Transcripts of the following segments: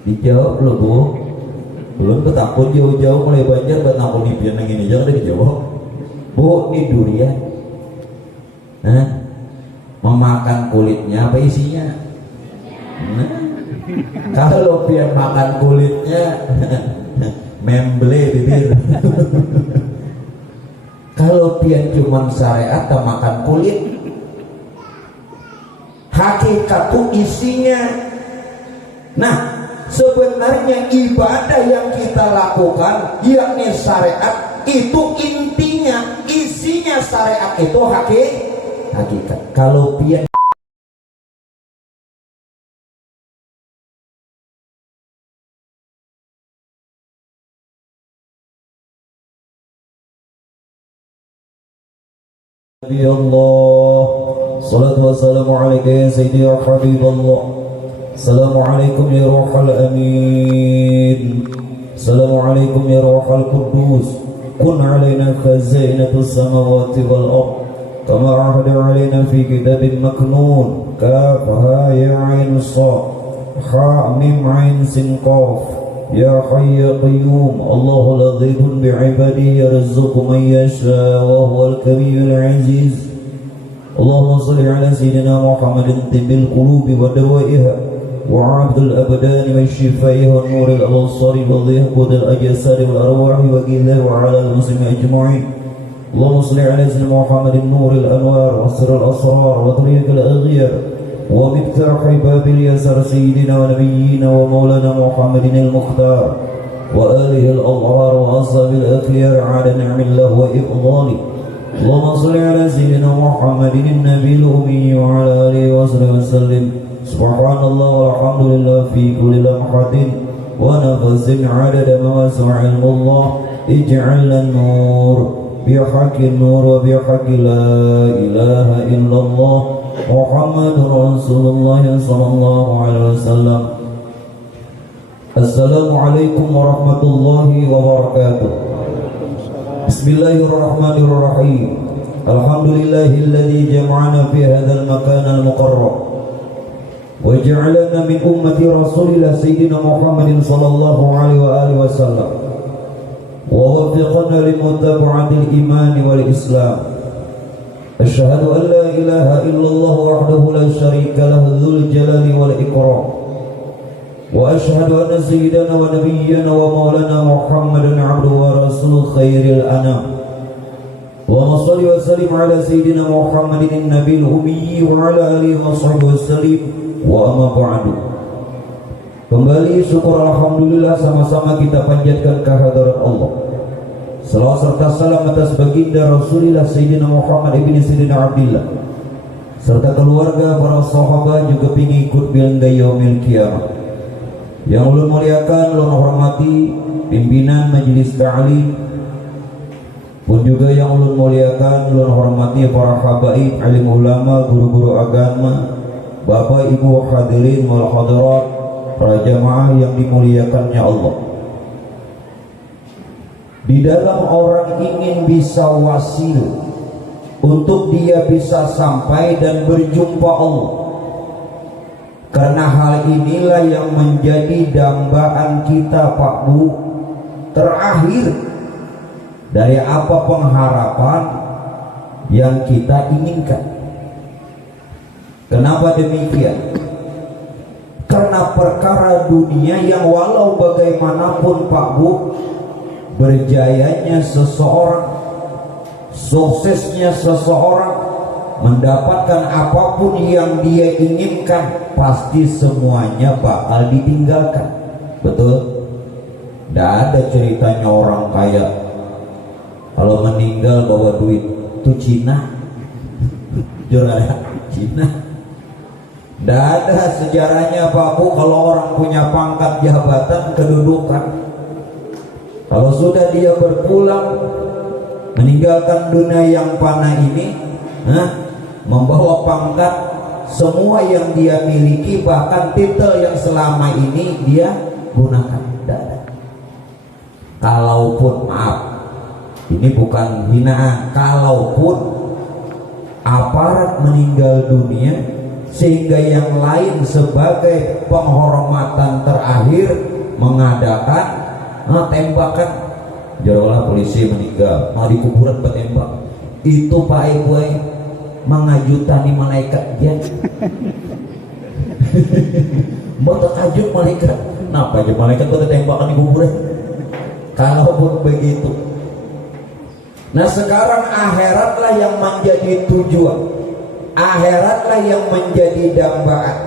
Dijawab lo bu, belum ketakut jauh-jauh mulai Banjar buat nakul di pian ini jangan dijawab. Bu, ini durian. Memakan kulitnya apa isinya? Nah, kalau pian makan kulitnya memble bibir. Kalau pian cuman syariat tak makan kulit, hakikat itu isinya. Nah, sebenarnya ibadah yang kita lakukan yakni syariat itu intinya, isinya syariat itu hakikat. Kalau pian Ya Allah, salatu wassalamu alaika ya sayyidi ya habiballah. Assalamualaikum ya ruhal amin. Assalamualaikum ya ruhal kudus. Kun alaina khazainatus samawati wal ard kama ahada alaina fi kitabin maknun. Kaf ha ya ain sad ha mim ain sin qaf. Ya hayy ya qayyum. Allahu latifun bi'ibadihi yarzuqu man yasha wa huwal kamiyyul aziz. Allahumma shalli ala sayyidina Muhammadin tibbil qulubi wa dawaiha wa 'abdul abdani wa shifaiha wa nuril absari wa dhihbudil ajsadi wal arwahi wa ghidha wa 'ala al muslimin ajma'in. Allahumma shalli ala sayyidina Muhammadin nuril anwar wa sirril asrar wa tariqil aghyar ومفتاح باب اليسر سيدنا ونبينا ومولانا محمد المختار وآله الأطهار وأصحاب الأخيار على نعم الله وإفضاله. اللهم صل على سيدنا محمد النبي الأمي وعلى آله وصحبه وسلم. سبحان الله والحمد لله في كل لمحة ونفس عدد ما وسع علم الله. اجعل النور بحق النور وبحق لا إله إلا الله محمد رسول الله صلى الله عليه وسلم. السلام عليكم ورحمة الله وبركاته. بسم الله الرحمن الرحيم. الحمد لله الذي جمعنا في هذا المكان المقرب وجعلنا من أمة رسول الله سيدنا محمد صلى الله عليه وآله وسلم ووفقنا لمتابعة الإيمان والإسلام. أشهد أن لا إله إلا الله وحده لا شريك له ذو الجلال والإكرام وأشهد أن سيدنا ونبينا ومولانا محمدا عبده ورسوله خير الأنام. اللهم صل وسلم على سيدنا محمد النبي الأمي وعلى آله وصحبه وسلم. وأما بعد. Kembali syukur alhamdulillah sama-sama kita panjatkan kehadirat Allah. Salawat serta salam atas baginda Rasulullah Sayyidina Muhammad ibn Sayyidina Abdillah serta keluarga, para sahabat juga pengikut bilangga yaumil qiyamah. Yang ulun muliakan, ulun hormati pimpinan majelis ta'lim, pun juga yang ulun muliakan, ulun hormati para habaib, alim ulama, guru-guru agama, bapak ibu hadirin wal hadirat, para jamaah yang dimuliakannya Allah. Di dalam orang ingin bisa wasil untuk dia bisa sampai dan berjumpa Allah. Karena hal inilah yang menjadi dambaan kita Pak Bu, terakhir dari apa pengharapan yang kita inginkan. Kenapa demikian? Karena perkara dunia yang walau bagaimanapun Pak Bu, berjayanya seseorang, suksesnya seseorang, mendapatkan apapun yang dia inginkan, pasti semuanya bakal ditinggalkan. Betul? Tidak ada ceritanya orang kaya kalau meninggal bawa duit. Itu Cina. Jurah Cina. Tidak ada sejarahnya Pak Bu kalau orang punya pangkat, jabatan, kedudukan. Kalau sudah dia berpulang meninggalkan dunia yang fana ini, membawa pangkat, semua yang dia miliki, bahkan titel yang selama ini dia gunakan. Kalaupun, maaf, ini bukan hinaan, kalaupun aparat meninggal dunia sehingga yang lain sebagai penghormatan terakhir terakhir mengadakan tembakan. Jarolah polisi meninggal, mau dikuburan bertembak. Itu Pak Ibu mengajutani malaikat dia. Mau terkajut malaikat. Kenapa aja malaikat bertembakan di kuburan? Kalau begitu. Nah sekarang akhiratlah yang menjadi tujuan, akhiratlah yang menjadi dambaan.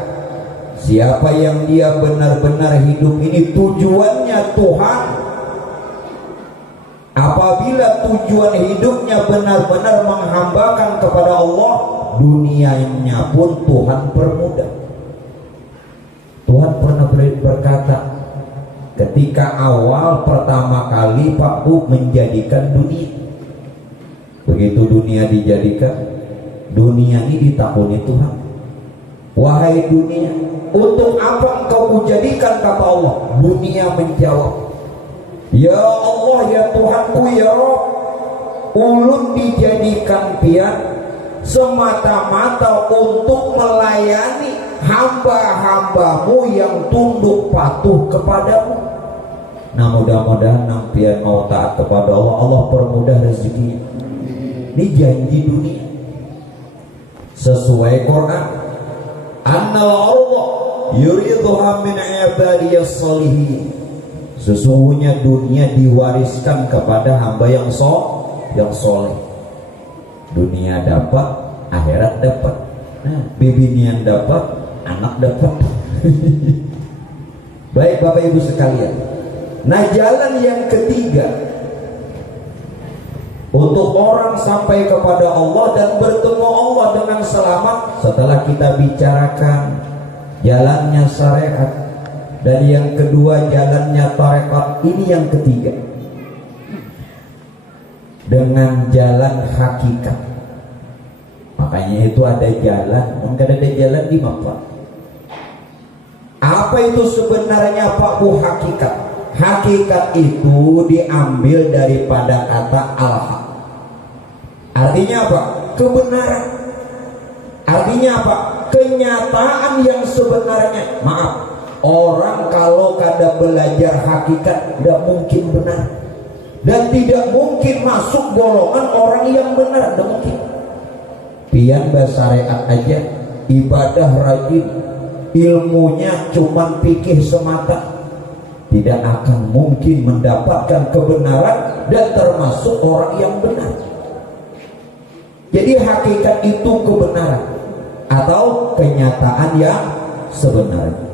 Siapa yang dia benar-benar hidup ini tujuannya Tuhan, apabila tujuan hidupnya benar-benar menghambakan kepada Allah, dunianya pun Tuhan permudah. Tuhan pernah berkata ketika awal pertama kali Pak Bu menjadikan dunia, begitu dunia dijadikan, dunia ini ditakuni Tuhan. Wahai dunia, untuk apa engkau kujadikan, kata Allah. Dunia menjawab, ya Allah, ya Tuhanku, ya Rabb, ulun dijadikan pian semata-mata untuk melayani hamba-hambamu yang tunduk patuh kepadamu. Nah mudah-mudahan nampian mau taat kepada Allah, Allah permudah rezeki. Ini janji dunia sesuai Quran, annal Allah yuridhuha min ibadiyas sholihin. Sesungguhnya dunia diwariskan kepada hamba yang soleh. Dunia dapat, akhirat dapat. Nah, bibinian dapat, anak dapat. Baik Bapak Ibu sekalian. Nah jalan yang ketiga untuk orang sampai kepada Allah dan bertemu Allah dengan selamat, setelah kita bicarakan jalannya syariat dan yang kedua jalannya tarekat, ini yang ketiga dengan jalan hakikat. Makanya itu ada jalan, mungkin ada jalan di mana? Apa itu sebenarnya Pak Bu hakikat? Hakikat itu diambil daripada kata al-haq. Artinya apa? Kebenaran. Artinya apa? Kenyataan yang sebenarnya. Maaf, orang kalau kada belajar hakikat tidak mungkin benar, dan tidak mungkin masuk golongan orang yang benar, tidak mungkin. Pian bersyariat aja, ibadah rajin, ilmunya cuma fikih semata, tidak akan mungkin mendapatkan kebenaran dan termasuk orang yang benar. Jadi hakikat itu kebenaran atau kenyataan yang sebenarnya.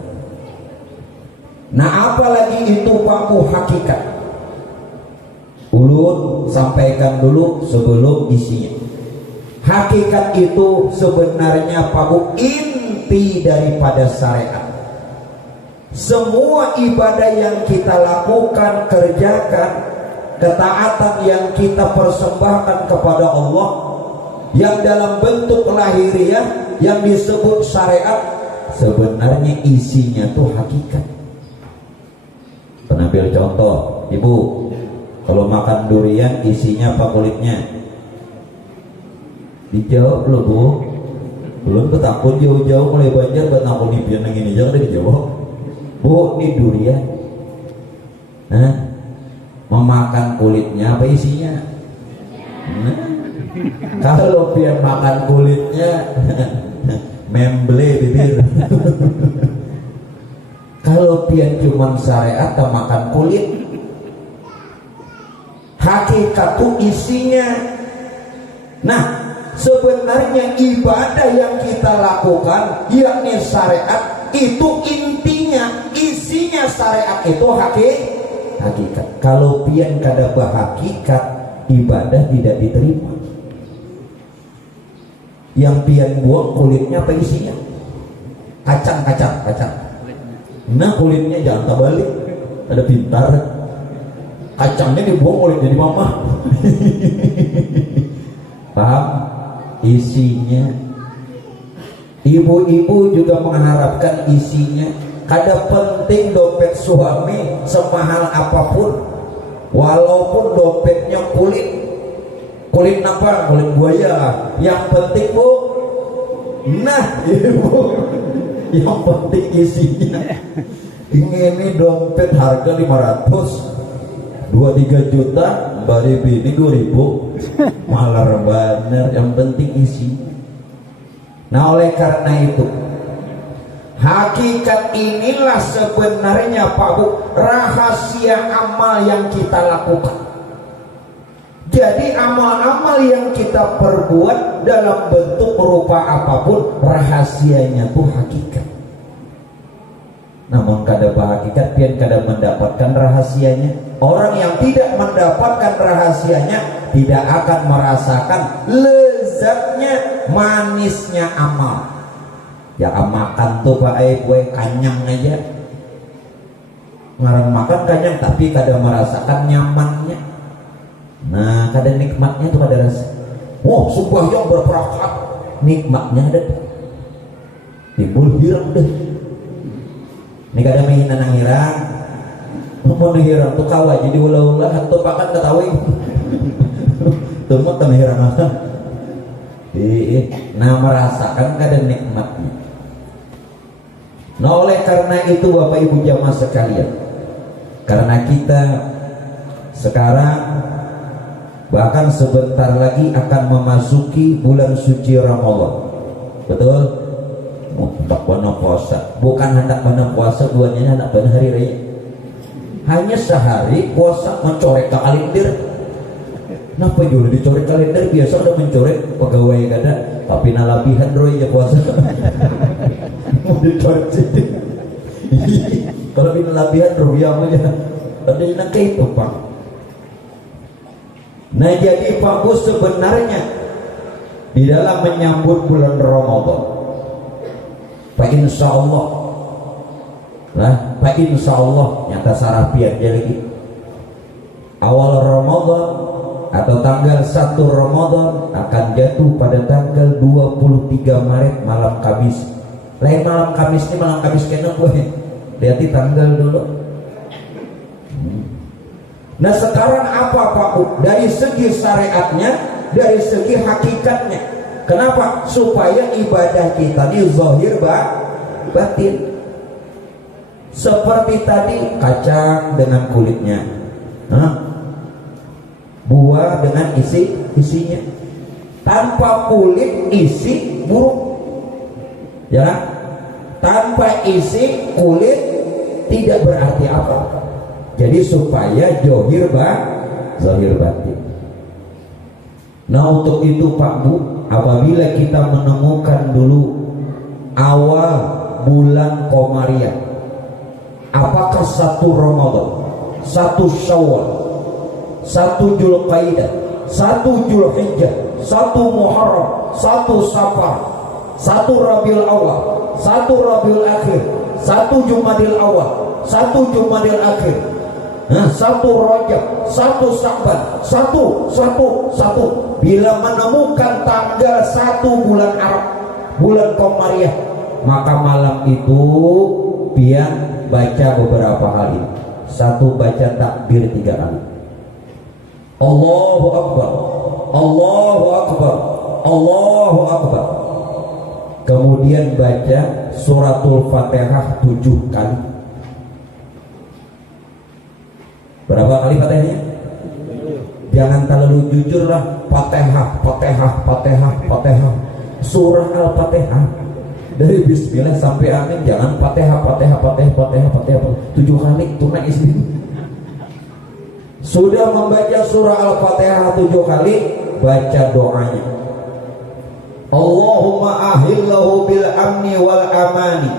Nah apalagi itu Pak Bu hakikat? Ulun sampaikan dulu sebelum isinya. Hakikat itu sebenarnya Pak Bu inti daripada syariat. Semua ibadah yang kita lakukan, kerjakan, ketaatan yang kita persembahkan kepada Allah, yang dalam bentuk lahiriah yang disebut syariat, sebenarnya isinya tuh hakikat. Penambil contoh, Ibu, kalau makan durian isinya apa kulitnya? Dijawab loh Bu. Belum ketakut jauh-jauh mulai Banjar betakut di pian yang ini jangan dijawab. Bu, ini durian. Nah, memakan kulitnya apa isinya? Nah, kalau pian makan kulitnya memble bibir. Kalau pian cuma syariat atau makan kulit, hakikat itu isinya. Nah, sebenarnya ibadah yang kita lakukan yakni syariat itu intinya, isinya syariat itu hakikat. Kalau pian kada berhakikat, ibadah tidak diterima. Yang pian buang kulitnya apa isinya? Kacang. Nah kulitnya jangan terbalik, ada pintar. Kacangnya dibuang kulit jadi mama. Paham? Isinya. Ibu-ibu juga mengharapkan isinya. Kada penting dompet suami semahal apapun, walaupun dompetnya kulit apa? Kulit buaya. Yang penting Bu, nah ibu, yang penting isinya. Ini dompet harga 500 2-3 juta, bari bini 2000 malar bener, yang penting isi. Nah oleh karena itu hakikat inilah sebenarnya Pak Bu, rahasia amal yang kita lakukan. Jadi amal-amal yang kita perbuat dalam bentuk rupa apapun, rahasianya tuh hakikat. Namun kada hakikat pian kada mendapatkan rahasianya. Orang yang tidak mendapatkan rahasianya tidak akan merasakan lezatnya, manisnya amal. Ya makan tuh Pak kue kanyang aja, ngarang makan kanyang tapi kada merasakan nyamannya. Nah kada nikmatnya tuh kada rasa. Wah sembahyang berperakat, nikmatnya ada timbul hirang deh. Ini kada main nang hirang, mau hirang tuh kawa jadi ulah-ulah hantu pakan ketahui. Tumut tam hirang apa? Nah merasakan kada nikmatnya. Nah oleh karena itu Bapak Ibu jamaah sekalian, karena kita sekarang bahkan sebentar lagi akan memasuki bulan suci Ramadan, betul? Hendak benar puasa, bukan hendak benar puasa, duanya hendak benar hari raya. Hanya sehari puasa mencorek ke kalender. Kenapa juga dicorek kalender? Biasa udah mencorek pegawai kada, tapi nalabihan roy ya puasa. Mau dicorek sih. Kalau binalabihan roy aja. Ada yang kayak itu Pak. Nah jadi Pak Bu sebenarnya di dalam menyambut bulan Ramadan, Pak Insya Allah lah, Pak Insya Allah nyata sarapian aja lagi awal Ramadan atau tanggal 1 Ramadan akan jatuh pada tanggal 23 Maret malam Kamis. Lain malam Kamis ini malam Kamis kena gue lihat tanggal dulu. Nah sekarang apa Pak Bu? Dari segi syariatnya, dari segi hakikatnya. Kenapa? Supaya ibadah kita ini zahir batin. Seperti tadi kacang dengan kulitnya, buah dengan isinya. Tanpa kulit isi buruk, ya. Tanpa isi kulit tidak berarti apa. Jadi supaya zahir batin. Nah untuk itu Pak Bu, apabila kita menemukan dulu awal bulan Komariah, apakah 1 Ramadan, 1 Syawal, 1 Dzulqa'dah, 1 Dzulhijjah, 1 Muharram, 1 Safar, 1 Rabiul Awal, 1 Rabiul Akhir, 1 Jumadil Awal, 1 Jumadil Akhir, 1 Rajab, 1 Sya'ban, 1. Bila menemukan tanggal 1 bulan Arab, bulan Komariah, maka malam itu pian baca beberapa kali. 1 baca takbir 3 kali. Allahu Akbar, Allahu Akbar, Allahu Akbar. Kemudian baca suratul Fatihah 7 kali. Berapa kali Fatihahnya? Jangan terlalu jujur lah. Fatihah. Surah Al-Fatihah dari Bismillah sampai Amin. Jangan Fatihah 7 kali. Tunai isi. Sudah membaca surah Al-Fatihah 7 kali, baca doanya. Allahumma ahillahu bil amni wal amani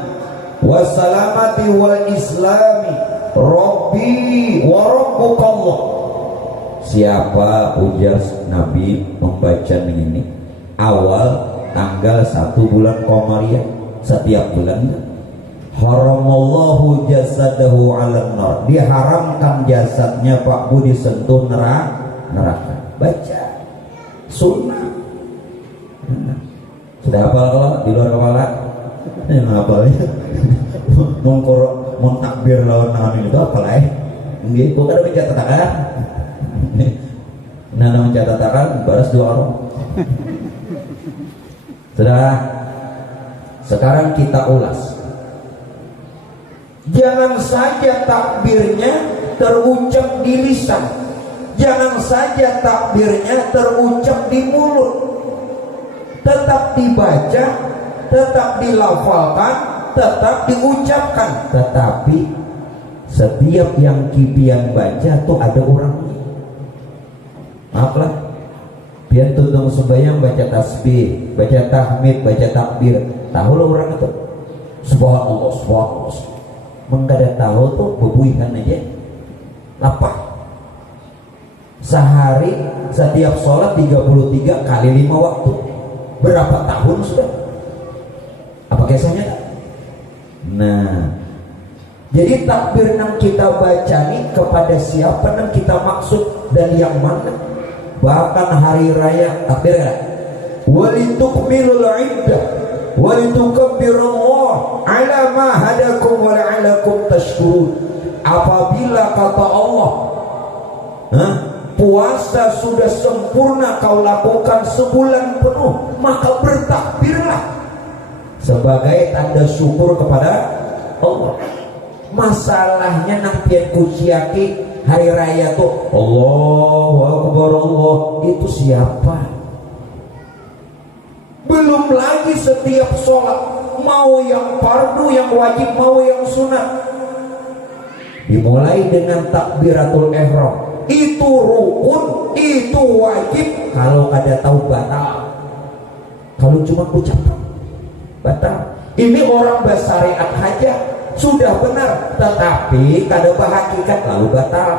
wassalamati wal islami Rabbi wa rabbukallah. Siapa ujar Nabi membaca ini awal tanggal 1 bulan Komariah setiap bulan, haramallahu jasadahu 'alan nar, diharamkan jasadnya Pak Bu disentuh neraka. Baca sunnah. Sudah hafal kalau di luar kepala? Hafal ya. Mau takbir lawan nahan itu apa lah nggih bukan ada pencatatan. Nah mencatatakan baras 2 orang. Sudah, sekarang kita ulas Jangan saja takbirnya terucap di lisan, jangan saja takbirnya terucap di mulut, tetap dibaca, tetap dilafalkan, tetap diucapkan. Tetapi setiap yang kipian baca tuh ada orangnya. Maaflah, pian tudung sembahyang baca tasbih, baca tahmid, baca takbir, tahu lo orang itu subhanallah subhanallah, menggada tahu tuh bebuikan aja lapar. Sehari setiap sholat 33 kali 5 waktu, berapa tahun sudah? Apa kisahnya? Nah, jadi takbir yang kita baca nih kepada siapa yang kita maksud dan yang mana? Bahkan hari raya takbir kan? Walitukmilul iddah walitukabbirullah ala ma hadakum wa la'alakum tashkurun. Apabila kata Allah, puasa sudah sempurna kau lakukan sebulan penuh, maka bertakbirlah sebagai tanda syukur kepada Allah. Masalahnya nang pian kuciaki hari raya tuh Allahu Akbar, Allah itu siapa? Belum lagi setiap sholat, mau yang fardu, yang wajib, mau yang sunat, dimulai dengan takbiratul ihram. Itu rukun, itu wajib. Kalau ada tahu batal, kalau cuma ucapan batal. Ini orang bersyariat aja sudah benar, tetapi kada berhakikat lalu batal.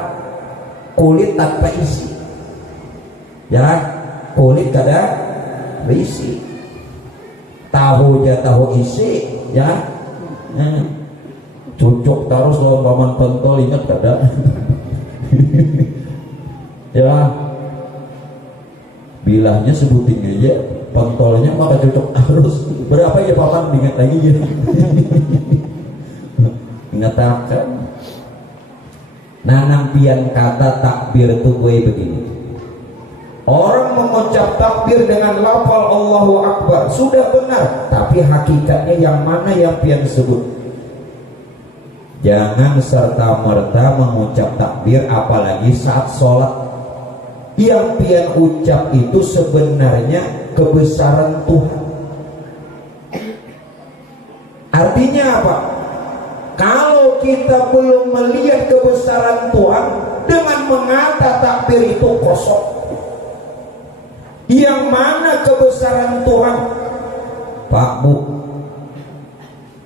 Kulit tanpa isi, ya, kulit kada berisi. Tahu aja tahu isi, ya. Cucuk terus lawan paman pentol, ingat kada? Ya, bilahnya sebutin aja pentolnya maka cucuk terus. Berapa ya paman, ingat lagi ya. Mengatakan nanampian kata takbir itu gue begini. Orang mengucap takbir dengan lafal Allahu Akbar sudah benar, tapi hakikatnya yang mana yang pian sebut? Jangan serta-merta mengucap takbir apalagi saat sholat. Yang pian ucap itu sebenarnya kebesaran Tuhan. Artinya apa? Kalau kita belum melihat kebesaran Tuhan, dengan mengata takbir itu kosong. Yang mana kebesaran Tuhan? Pak Bu,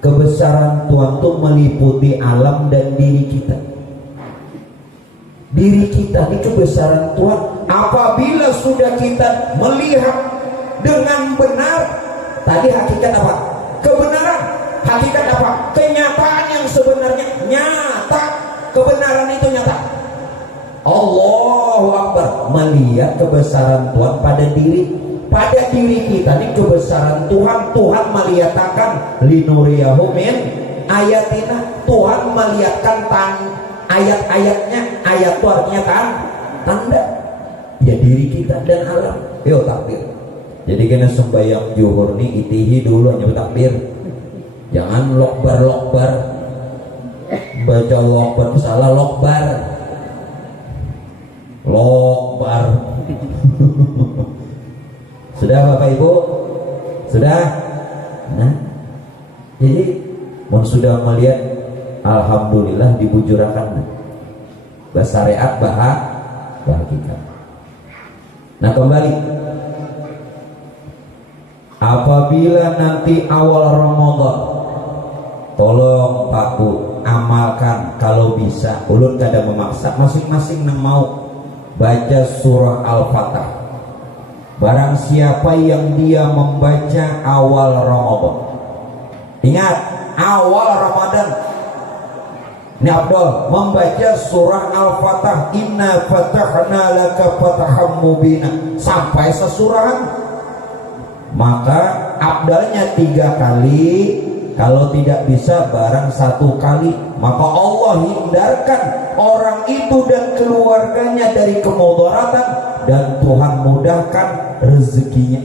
kebesaran Tuhan itu meliputi alam dan diri kita. Diri kita ini kebesaran Tuhan. Apabila sudah kita melihat dengan benar, tadi hakikat apa? Kebenaran. Hakikat apa? Kenyataan yang sebenarnya nyata. Kebenaran itu nyata. Allahu Akbar, melihat kebesaran Tuhan pada diri kita ini kebesaran Tuhan. Tuhan melihatkan linuriyahu min ayatina. Tuhan melihatkan ayat-ayatnya. Ayat itu artinya kan tanda ya diri kita dan alam. Yo takbir. Jadi kena sembahyang zuhur nih itihi dulu hanya takbir. Jangan lokbar baca lokbar salah lokbar sudah Bapak Ibu, sudah. Nah, jadi mau sudah melihat alhamdulillah dibujurakan bersyariat bahagia. Nah kembali, apabila nanti awal Ramadan, tolong Pak Bu amalkan kalau bisa. Ulun kada memaksa, masing-masing yang mau baca surah Al-Fatah. Barang siapa yang dia membaca awal Ramadan, ingat awal Ramadan ini Abdul membaca surah Al-Fatah, inna fatahna laka fataham mubina sampai sesurahan, maka abdalnya 3 kali. Kalau tidak bisa barang 1 kali, maka Allah hindarkan orang itu dan keluarganya dari kemudaratan dan Tuhan mudahkan rezekinya.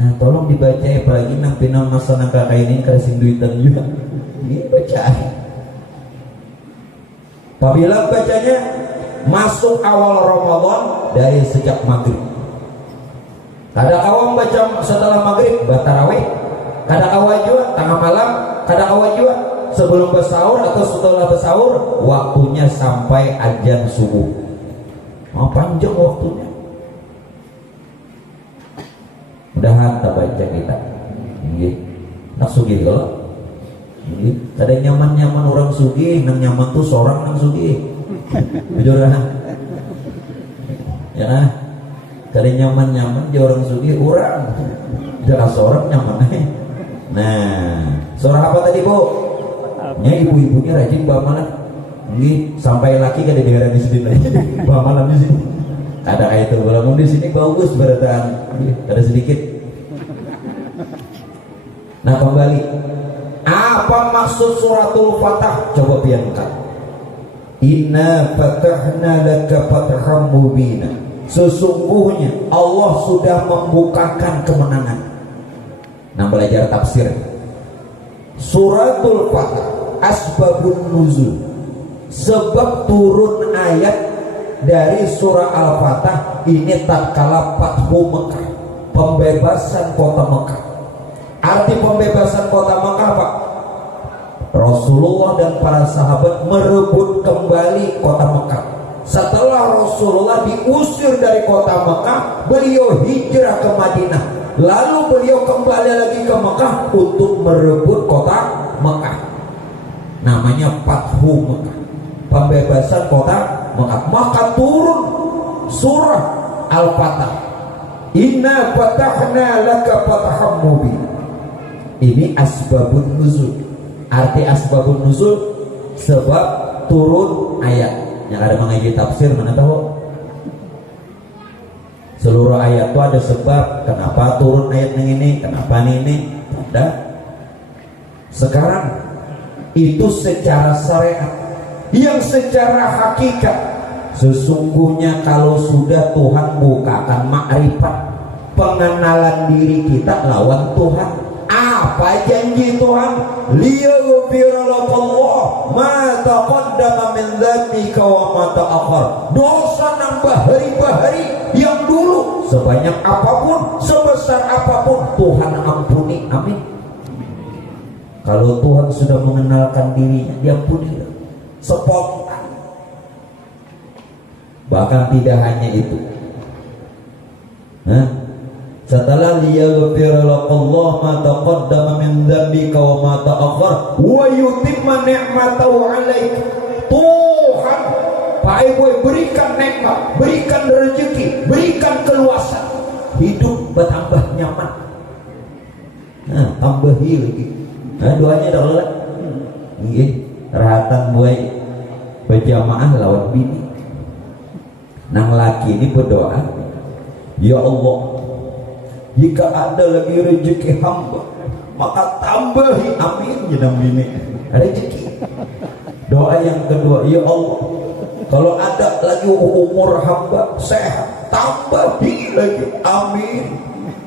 Nah tolong dibaca, apalagi nang pinang masa nang kakak ini kasih duitan juga. Ini baca. Apabila bacanya masuk awal Ramadan dari sejak maghrib. Kada awam baca setelah maghrib tarawih, kada awal juga tengah malam, kada awal juga sebelum bersahur atau setelah bersahur, waktunya sampai azan subuh. Panjang waktunya. Mudahan tak baca kita. Nak sugih kalau. Kada nyaman-nyaman orang sugih, nang nyaman tuh seorang nang sugih. Jujur kan? Ya kan? Kada nyaman-nyaman di orang sugih orang. Jangan seorang nyaman. Nah, seorang apa tadi Bu? Ya ibu-ibunya rajin bawa malam. Sampai laki kada daerah di sini lagi. Bawa malam di sini. Ada kayak itu. Kalau di sini bagus beratan. Ada sedikit. Nah kembali. Apa maksud suratul Fatah? Coba biarkan. Inna fatahna laka fathan mubina. Sesungguhnya Allah sudah membukakan kemenangan. Nah belajar tafsir. Suratul Fatah asbabun nuzul. Sebab turun ayat dari surah Al-Fatah ini tatkala Fathu Mekah, pembebasan kota Mekah. Arti pembebasan kota Mekah apa? Rasulullah dan para sahabat merebut kembali kota Mekah. Setelah Rasulullah diusir dari kota Mekah, beliau hijrah ke Madinah. Lalu beliau kembali lagi ke Mekah untuk merebut kota Mekah. Namanya Fathu Mekah, pembebasan kota Mekah. Maka turun surah Al-Fatah. Inna fatahna laka fathan mubina. Ini asbabun nuzul. Arti asbabun nuzul sebab turun ayat. Yang ada mengaji tafsir mana tahu? Seluruh ayat itu ada sebab kenapa turun ayat yang ini, kenapa ini. Ada. Sekarang itu secara syariat. Yang secara hakikat sesungguhnya kalau sudah Tuhan bukakan makrifat, pengenalan diri kita lawan Tuhan. Apa janji Tuhan? Liyaghfira lakallah ma taqaddama min dzambika wa ma ta'akhkhar. Dosa nambah bahari yang dulu sebanyak apapun, sebesar apapun Tuhan ampuni. Amin. Kalau Tuhan sudah mengenalkan dirinya, diampuni spontan. Bahkan tidak hanya itu. Setelah liyaghfira lakallah ma taqaddama min dzambika wa ma ta'akhkhar wa yutimma ni'matahu 'alaik. Tuhan Pak Ibu berikan nikmat, berikan rezeki, berikan keluasan, hidup bertambah nyaman. Tambahi lagi. Doanya adalah nggih, rahatan buai berjamaah lawan bini. Nang laki ini berdoa, ya Allah, jika ada lagi rezeki hamba, maka tambahi, amin, jenang bini rezeki. Doa yang kedua, ya Allah, kalau ada lagi umur hamba sehat, tambahi lagi, amin.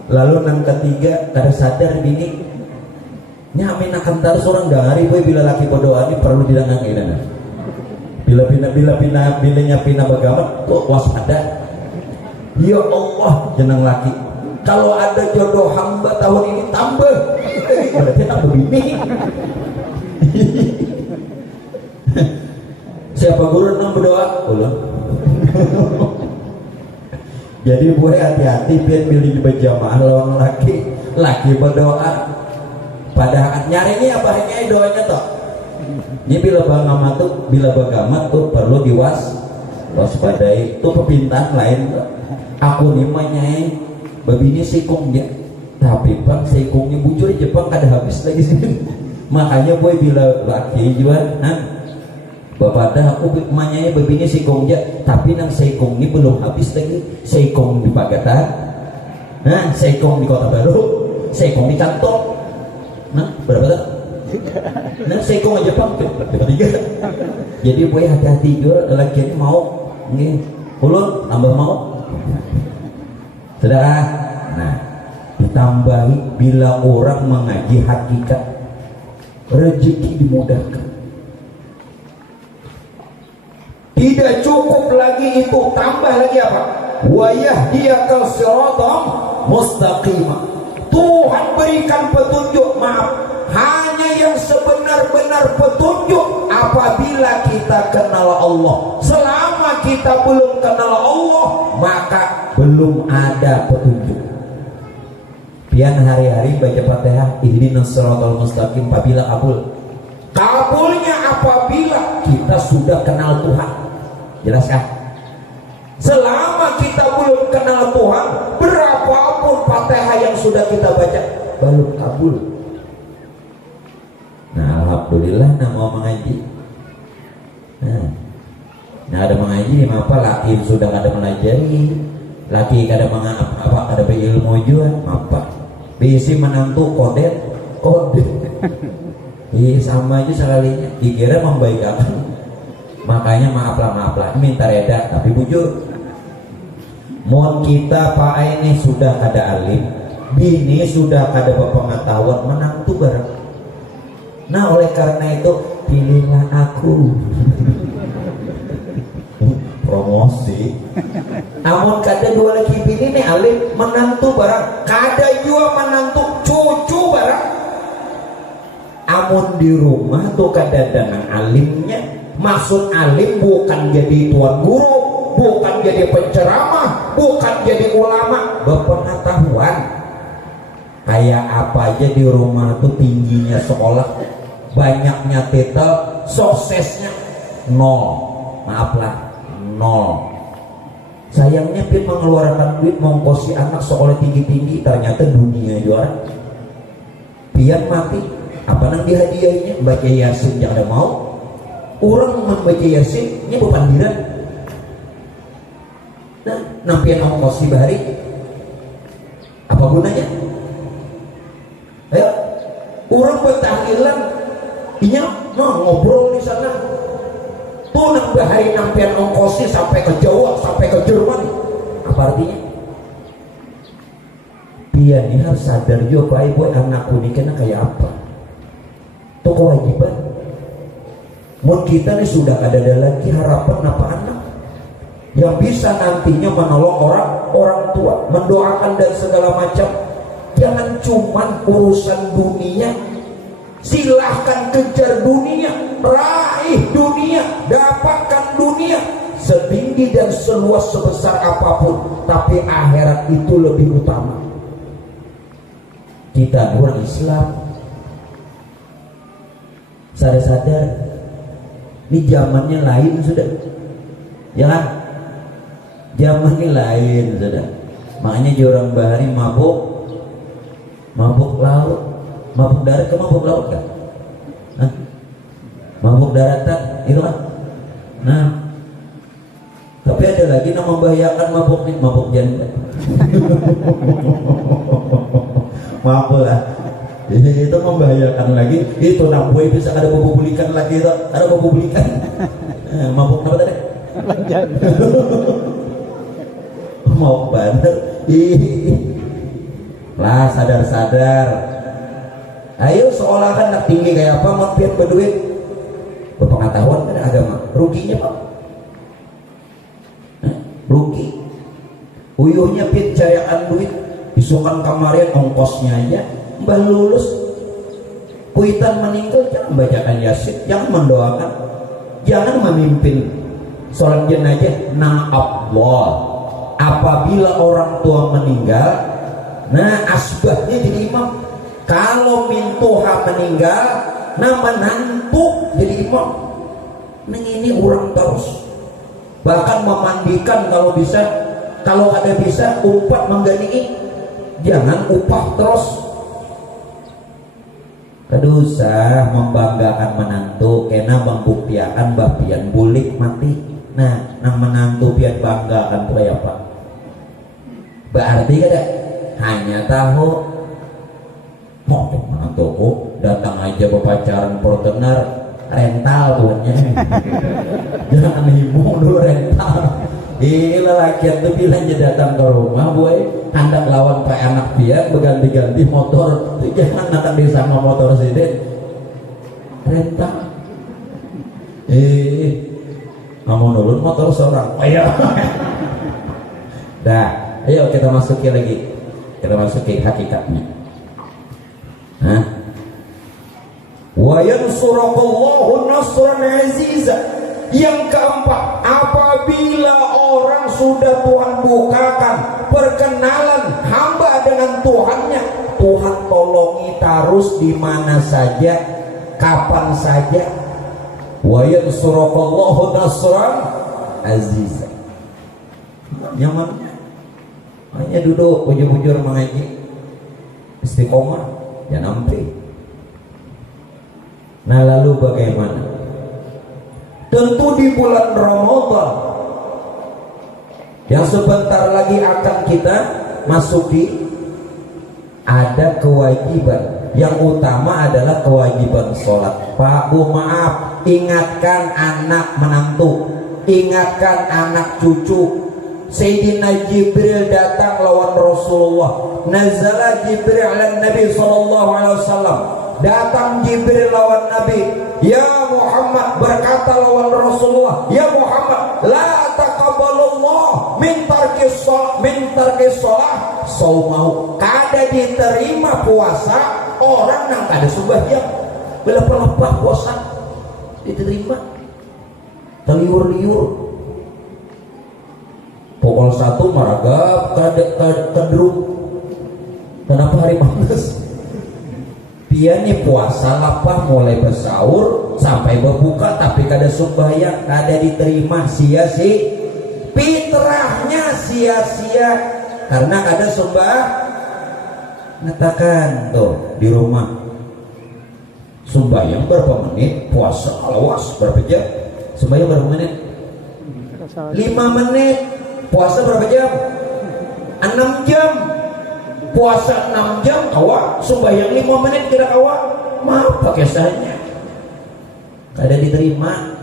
Lalu yang ketiga, kada sadar bini nyamin akan taruh seorang dari boy bila laki berdoa ini perlu didengarkan. Bilanya pina bagaimana tuh waspada. Ya Allah, jenang laki, kalau ada jodoh hamba tahun ini tambah, berarti tambah bini. Siapa guru nang berdoa? Ulang. Jadi boleh hati-hati biar pilih berjamaah lawan laki berdoa. Padahal nyarinya apa hanya doanya toh. Ini bila bagamat tuh perlu diwaspadai. Itu perpintaan lain. Aku nih manyai babini sikung ya, tapi bang sikungnya bujur Jepang kada habis lagi sih. Makanya boy bila laki juga, bapak dah aku manyai babini sikung ya, tapi nang sikung ini belum habis lagi. Sikung di Pagatan, sikung di Kota Baru, sikung di Cantong. Berapa tak? Sikung aja Jepang tiga. Jadi boy hati-hati juga laki ini mau, nih, ulun tambah mau. Saudara, ditambahi bila orang mengaji hakikat, rezeki dimudahkan. Tidak cukup lagi itu, tambah lagi apa? Wa yahdiyakal siratal mustaqim. Tuhan berikan petunjuk, maaf, hanya yang sebenar-benar petunjuk apabila kita kenal Allah. Selama kita belum kenal Allah, maka belum ada petunjuk. Pian hari-hari baca Fatihah, ihdinas siratal mustaqim, apabila kabul. Kabulnya apabila kita sudah kenal Tuhan. Jelas kan? Selama kita belum kenal Tuhan, berapapun Fatihah yang sudah kita baca belum kabul. Nah, alhamdulillah mau mengaji. Nah, ada mengaji, apa laki sudah ada melajari, laki kada apa ada berilmu juga, apa bisi menantu kode. Iya sama aja sekalinya, dikira membaikkan. Makanya maaflah, minta reda tapi bujur. Mohon kita Pak ini sudah kada alim, bini sudah kada berpengetahuan, menantu bareng. Nah oleh karena itu pilihlah aku. Promosi. Amun kada dua lagi bini nih alim, menantu bareng, kada juga menantu cucu bareng. Amun di rumah tuh kada dengan alimnya. Maksud alim bukan jadi tuan guru, bukan jadi penceramah, bukan jadi ulama, berpengetahuan. Kayak apa aja di rumah tuh tingginya sekolah, banyaknya titel, suksesnya nol. Maaflah, nol. Sayangnya pin mengeluarkan duit mengkosi anak sekolah tinggi-tinggi, ternyata dunia juara. Pian mati, apa nang dihadiahnya? Baca Yasin yang ada mau. Orang membaca Yasin ini bepandiran. Nah, nampian ongkos di bahari apa gunanya? Ayo, orang bertahlilan inya ngobrol di sana. Tuh nang bahari nampian ongkosnya sampai ke Jawa, sampai ke Jerman. Apa artinya? Dia ini harus sadar juga Pak Ibu, anakku ini kena kayak apa. Itu kewajiban. Mungkin kita nih sudah ada lagi harapan apa anak yang bisa nantinya menolong orang tua, mendoakan dan segala macam. Jangan cuman urusan dunia. Silahkan kejar dunia, raih dunia, dapatkan dunia setinggi dan seluas sebesar apapun, tapi akhirat itu lebih utama. Kita orang Islam sadar-sadar ini zamannya lain sudah, ya kan? Zamannya lain sudah. Makanya orang bahari mabuk laut, mabuk darat ke mabuk laut kan? Hah? Mabuk daratan itu kan? Nah, tapi ada lagi yang membahayakan mabuk janda. Maaf lah. Itu membahayakan lagi. Itu namboy bisa ada bebulikan lagi itu, ada bebulikan. Mabuk apa tadi? Mau bener. Lah sadar. Ayo seolah kan nak tinggi kayak apa, mau pian berduit, berpengetahuan kan agama. Ruginya Pak? Rugi. Uyuhnya pian carian duit, isukan kamarian ongkosnya aja. Mbah lulus kuitan meninggal, jangan bacakan Yasin, jangan mendoakan, jangan memimpin sholat jenazah. Nah Allah, apabila orang tua meninggal, nah asbahnya jadi imam. Kalau mintuha meninggal, nah menantu jadi imam. Nah ini orang terus, bahkan memandikan kalau bisa, kalau ada bisa umpat mengganti, jangan upah terus. Kedusah membanggakan menantu, kena membuktiakan bapian bulik mati. Nah, nang menantu pian banggakan tuh apa? Berarti kada hanya tahu mau menantuku datang aja berpacaran pertenar rental tuannya. Jangan ibu dulu rental. Gila lakian tuh bilangnya datang ke rumah boy, hendak lawan pak anak dia berganti-ganti motor. Tuh jangan nak sama motor sini rental. Namun ulun motor seorang. Ayo. Dah, ayo kita masuki lagi. Kita masuki hakikatnya. Hah? Wa yansurakallahu nasran aziza. Yang keempat, apabila orang sudah Tuhan bukakan perkenalan hamba dengan Tuhannya, Tuhan tolongi terus di mana saja, kapan saja. Wa yansurakallahu nasran aziza. Nyaman. Hanya duduk bujur-bujur mengaji, istiqomah, ya nampi. Nah lalu bagaimana? Tentu di bulan Ramadan yang sebentar lagi akan kita masuki, ada kewajiban. Yang utama adalah kewajiban sholat. Pak Bu, maaf, ingatkan anak menantu, ingatkan anak cucu. Sayyidina Jibril datang lawan Rasulullah. Nazala Jibril ala Nabi sallallahu alaihi wasallam. Datang Jibril lawan Nabi. Ya Muhammad, berkata lawan Rasulullah, ya Muhammad, la taqabbalullah min tarkis shalah saumahu. Kada diterima puasa orang yang kada sembahyang. Belepah-lepah puasa diterima. Teliur-liur. Pukul 1 maragap kadruk. Kenapa hari manis? Dia nih puasa lapah mulai bersaur sampai berbuka tapi kada sembahyang, kada diterima, sia-sia. Fitrahnya sia-sia karena kada sembah. Katakan tuh di rumah sembahyang berapa menit, puasa alawas berapa jam? Sembahyang berapa menit? 5 menit. Puasa berapa jam? 6 jam. Puasa 6 jam kawa, sembahyang 5 menit kira kawa. Maaf pakai saja. Kada diterima.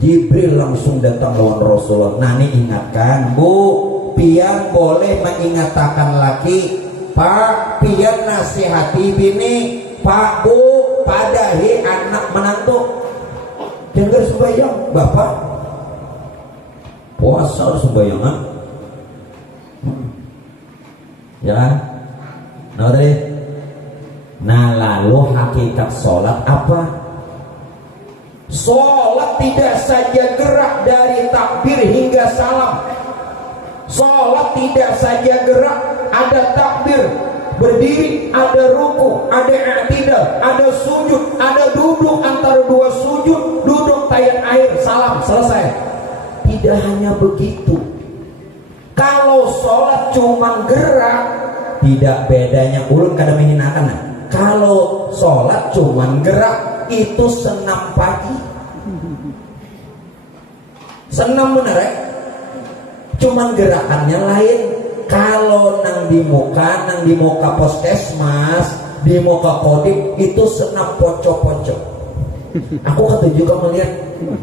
Jibril langsung datang lawan Rasulullah. Nani ingatkan, Bu, pian boleh mengingatkan laki. Pak, pian nasihati bini. Pak, Bu, padahi anak menantu. Jangan sembahyang, Bapak. Puasa harus sembahyang. Ya kan? Nah tadi. Nah lalu hakikat sholat apa? Sholat tidak saja gerak dari takbir hingga salam. Sholat tidak saja gerak, ada takbir, berdiri, ada ruku, ada i'tidal, ada sujud, ada duduk antara dua sujud, duduk tayang air, salam, selesai. Tidak hanya begitu. Kalau sholat cuma gerak, tidak bedanya ulun kada menghinakan. Kalau sholat cuma gerak, itu senam pagi. Senam bener ya? Cuman gerakannya lain. Kalau nang di muka puskesmas, di muka kodim, itu senam poco-poco. Aku kata juga melihat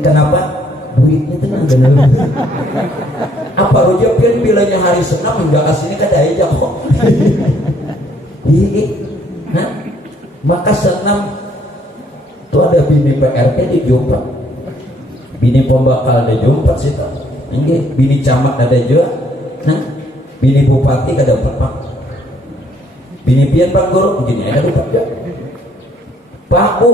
kenapa duitnya tenang bener. Apa rujak pian bilanya hari senam hingga kasini kada aja kok. Nah, maka senam itu ada bini PRT di Jumpat, bini pembakal ada Jumpat sih, ini bini camat ada juga, nah, bini bupati kada dapat, bini pian Pak Guru begini ada dapat juga. Pak Bu,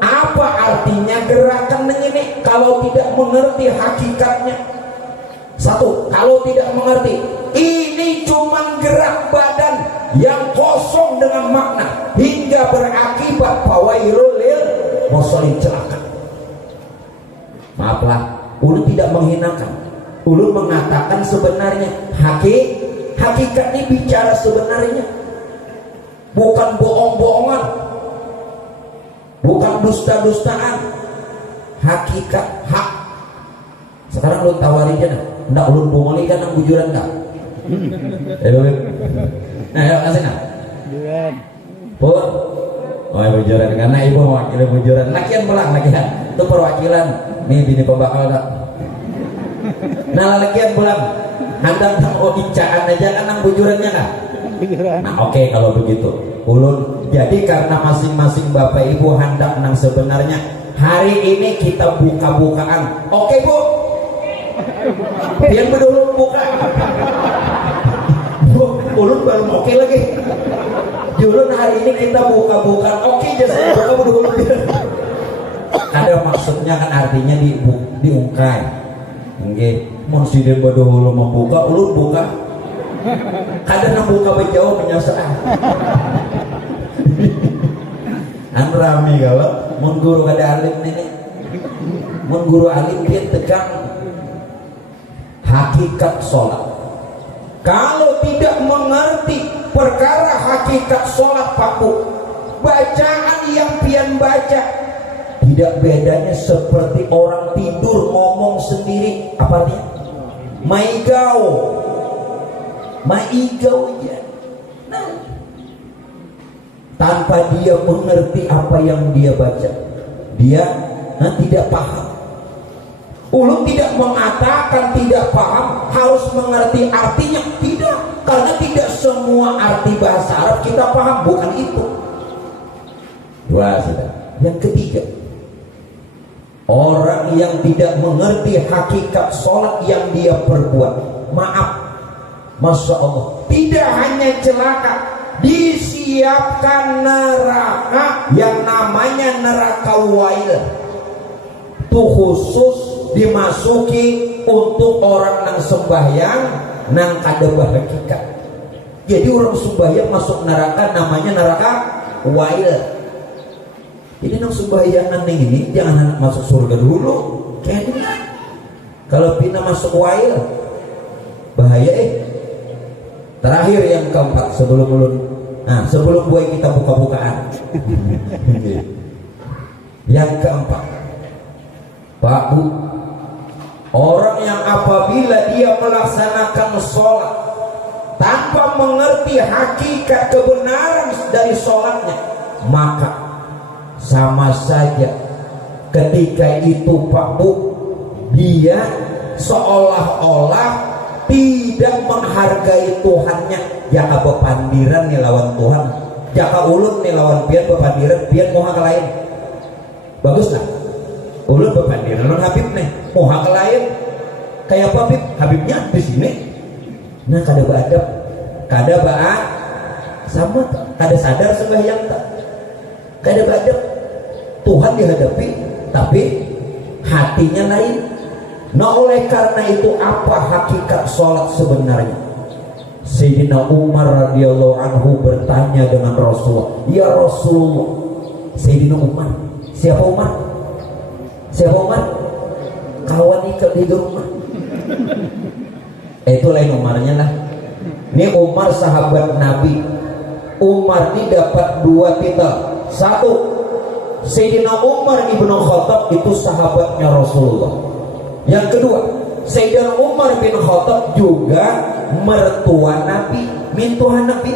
apa artinya gerakan ini kalau tidak mengerti hakikatnya? Satu, kalau tidak mengerti, ini cuma gerak badan yang kosong dengan makna hingga berakibat fawailul lil musallin, celaka. Maaflah, ulun tidak menghinakan, ulun mengatakan sebenarnya hakikat ini bicara sebenarnya, bukan bohong-bohongan, bukan dusta-dustaan, hakikat hak. Sekarang ulun tawari aja, ndak ulun bungoli kan nang bujuran enggak? Nah, ayo kasih nak. Bujuran. Pur. Oh, bujuran karena ibu mewakili bujuran. Lakian belang lakian. Itu perwakilan. Nih bini pembakal tak. Nah, lakian belang. Handang tang icaan aja kan nang bujurannya kan? Nah, oke kalau begitu. Ulun jadi karena masing-masing bapak ibu hendak nang sebenarnya hari ini kita buka-bukaan. Oke Bu, pian bedulun buka. Bu, ulun belum oke lagi. Julun hari ini kita buka-bukaan. Oke, jasa buka bedulun. Ada maksudnya kan, artinya diungkai. Nggih, mun siden bedulun membuka, ulun buka. Kadang buka bejauh menyasar. Anu rame kalau mun guru kada alim nih, mun guru alim dia tegang hakikat sholat. Kalau tidak mengerti perkara hakikat sholat Pak Bu, bacaan yang pian baca tidak bedanya seperti orang tidur ngomong sendiri. Apa dia? Maigau aja. Nah, tanpa dia mengerti apa yang dia baca, dia tidak paham. Ulun tidak mengatakan tidak paham harus mengerti artinya, tidak, karena tidak semua arti bahasa Arab kita paham, bukan itu. Dua sudah. Yang ketiga, orang yang tidak mengerti hakikat sholat yang dia perbuat, maaf, Masya Allah, tidak hanya celaka, disiapkan neraka yang namanya neraka wail. Itu khusus dimasuki untuk orang nang sembahyang nang kada hakikat. Jadi orang sembahyang masuk neraka namanya neraka wail. Jadi nang sembahyang nang ini jangan masuk surga dulu. Kayaknya kalau pina masuk wail bahaya. Terakhir yang keempat sebelum buat kita buka-bukaan. Yang keempat, Pak Bu, orang yang apabila dia melaksanakan sholat tanpa mengerti hakikat kebenaran dari sholatnya, maka sama saja ketika itu Pak Bu, dia seolah-olah tidak menghargai Tuhannya. Jaka bepandiran nih lawan Tuhan, jaka ulun nih lawan pian bepandiran, pian moha ke lain. Bagus lah, ulun bepandiran lawan Habib nih moha ke lain. Kayak apa Habib? Habibnya di sini. Nah kada beadab, kada baat sama, kada sadar sembahyang tak, kada beadab. Tuhan dihadapi tapi hatinya lain. Nah oleh karena itu apa hakikat sholat sebenarnya? Sayyidina Umar radhiyallahu anhu bertanya dengan Rasulullah, ya Rasulullah. Sayyidina Umar, siapa Umar? Siapa Umar? Kawan ikat di rumah. Itu lain Umarnya lah. Ini Umar sahabat Nabi. Umar ini dapat dua titel. Satu, Sayyidina Umar ibnu Khattab itu sahabatnya Rasulullah. Yang kedua, Sayyidina Umar bin Khattab juga mertua Nabi, mintuhan Nabi.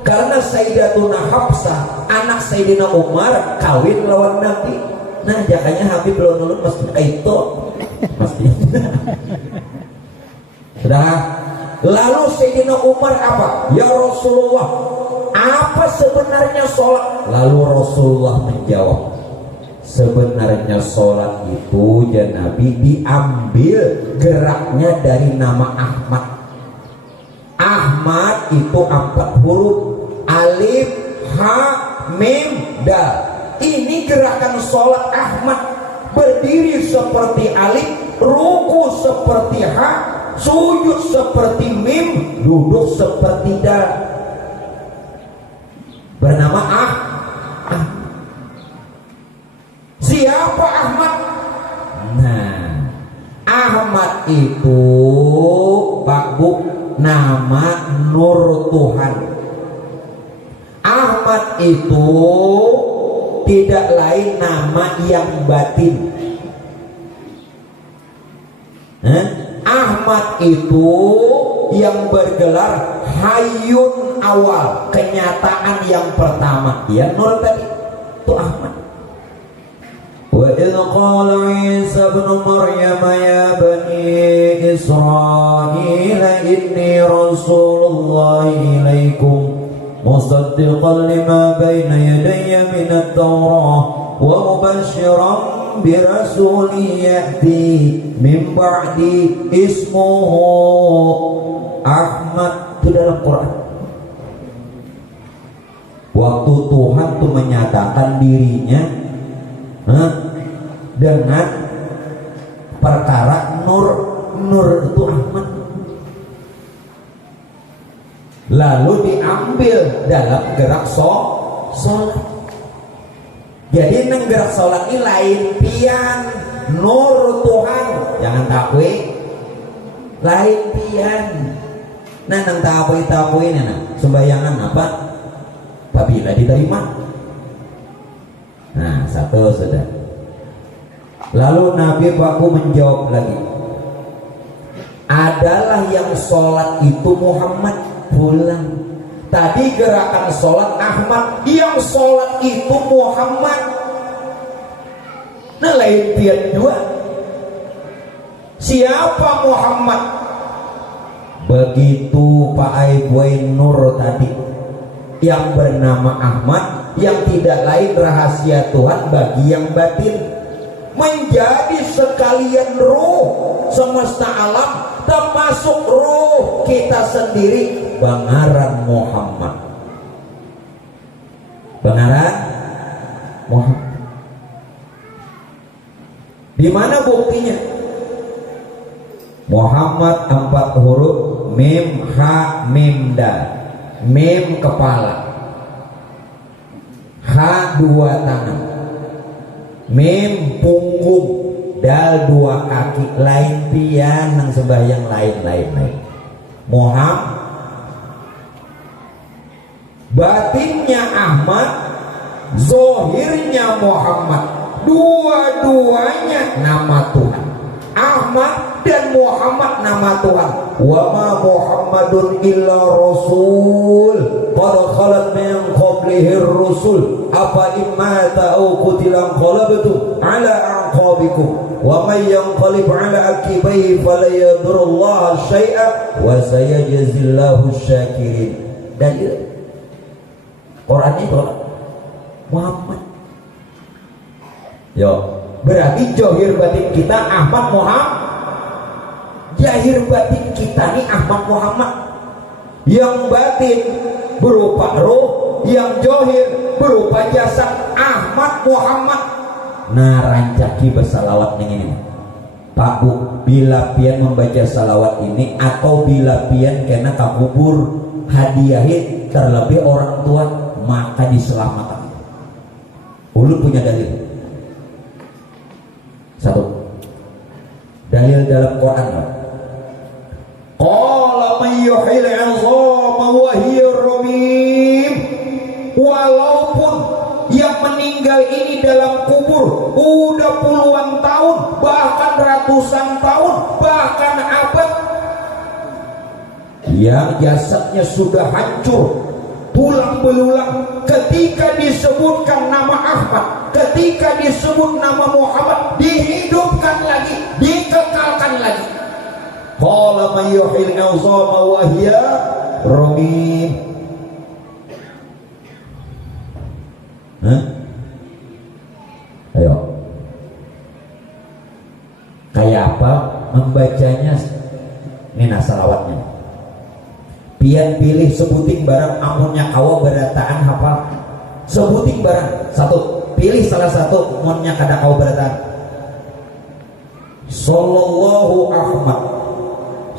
Karena Sayyidatuna Hafsah, anak Sayyidina Umar, kawin lawan Nabi. Nah, jakanya Habib belum nulun mesti itu, mesti. Sudah. Lalu Sayyidina Umar apa? Ya Rasulullah, apa sebenarnya sholat? Lalu Rasulullah menjawab, sebenarnya sholat itu ya Nabi diambil geraknya dari nama Ahmad. Ahmad itu 4 huruf, alif, ha, mim, dal. Ini gerakan sholat Ahmad. Berdiri seperti alif, ruku seperti ha, sujud seperti mim, duduk seperti dal. Bernama Siapa Ahmad? Nah, Ahmad itu Pak Bu, nama Nur Tuhan. Ahmad itu tidak lain nama yang batin. Ahmad itu yang bergelar Hayyun awal, kenyataan yang pertama. Ya Nur tadi itu Ahmad. وَإِذْ قَالَ عِيسَى ابْنُ مَرْيَمَ يَا بَنِي إِسْرَائِيلَ إِنِّي رَسُولُ اللَّهِ إِلَيْكُمْ مُصَدِّقًا لِمَا بَيْنَ يَدَيَّ مِنَ التَّوْرَاةِ وَمُبَشِّرًا birasuli ya'ti min ba'di ismuhu Ahmad. Itu dalam Quran. Waktu Tuhan tuh menyatakan dirinya dengan perkara nur itu Ahmad, lalu diambil dalam gerak sholat. Jadi neng gerak sholat ini lain pian nur Tuhan, jangan takwe lain pian. Nah neng takwe nah sembayangan apa apabila diterima. Nah satu sudah. Lalu Nabi Paku menjawab lagi, adalah yang sholat itu Muhammad pulang. Tadi gerakan sholat Ahmad, yang sholat itu Muhammad. Nah lain pian juga. Siapa Muhammad? Begitu Pak Aiboy Nur tadi, yang bernama Ahmad, yang tidak lain rahasia Tuhan bagi yang batin, menjadi sekalian ruh semesta alam, termasuk ruh kita sendiri. Bangaran Muhammad, bangaran Muhammad. Di mana buktinya? Muhammad 4 huruf, mim ha mim dal. Mim kepala, ha 2 tangan, mim punggung, dal 2 kaki. Lain pian nang sembahyang lain. Muhammad batinnya Ahmad, zohirnya Muhammad, dua-duanya nama Tuhan. Ahmad dan Muhammad nama Tuhan. Wa ma Muhammadun illa rasul qad khalat min qablihi rusul afa imma ta'u qutilan qalabtu ala aqabikum wa may yanqalib ala akibaihi fala yadurullah syai'a wa sayajzillahu syakirin. Dalil Quran itu Muhammad. Yo, berarti johir batin kita Ahmad Muhammad, jahir batin kita nih Ahmad Muhammad. Yang batin berupa roh, yang johir berupa jasad Ahmad Muhammad. Nah rancaki bersalawat ini Pak Bu, bila pian membaca salawat ini atau bila pian kena kabubur hadiahin terlebih orang tua, maka diselamatkan. Ulun punya dalil. Satu dalil dalam Quran. Qala man yuhil 'izama wa hiya ramim. Walaupun yang meninggal ini dalam kubur udah puluhan tahun, bahkan ratusan tahun, bahkan abad, yang jasadnya sudah hancur, tulang belulang, ketika disebutkan nama Ahmad, ketika disebut nama Muhammad, dihidupkan lagi, dikekalkan lagi. Qala man yuhil 'izama wa hiya ramim. Ayo, kayak apa membacanya? Ini salawatnya. Pian pilih sebuting barang amunnya kawa berataan hafal. Sebuting barang satu, pilih salah satu amunnya kada kawa berataan. Sallallahu Ahmad,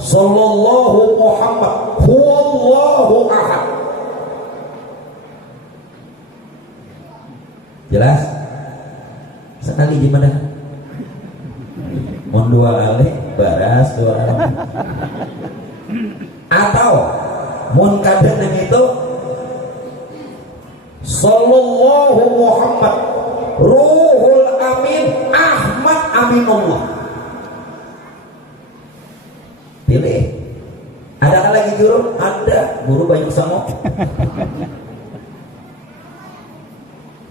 sallallahu Muhammad, huwallahu ahad. Jelas? Sekali gimana? Mon 2 kali, baras 2 kali. Atau mun kadang itu sallallahu Muhammad ruhul amin Ahmad aminullah. Pilih. Ada lagi guru? Ada. Guru banyak sama.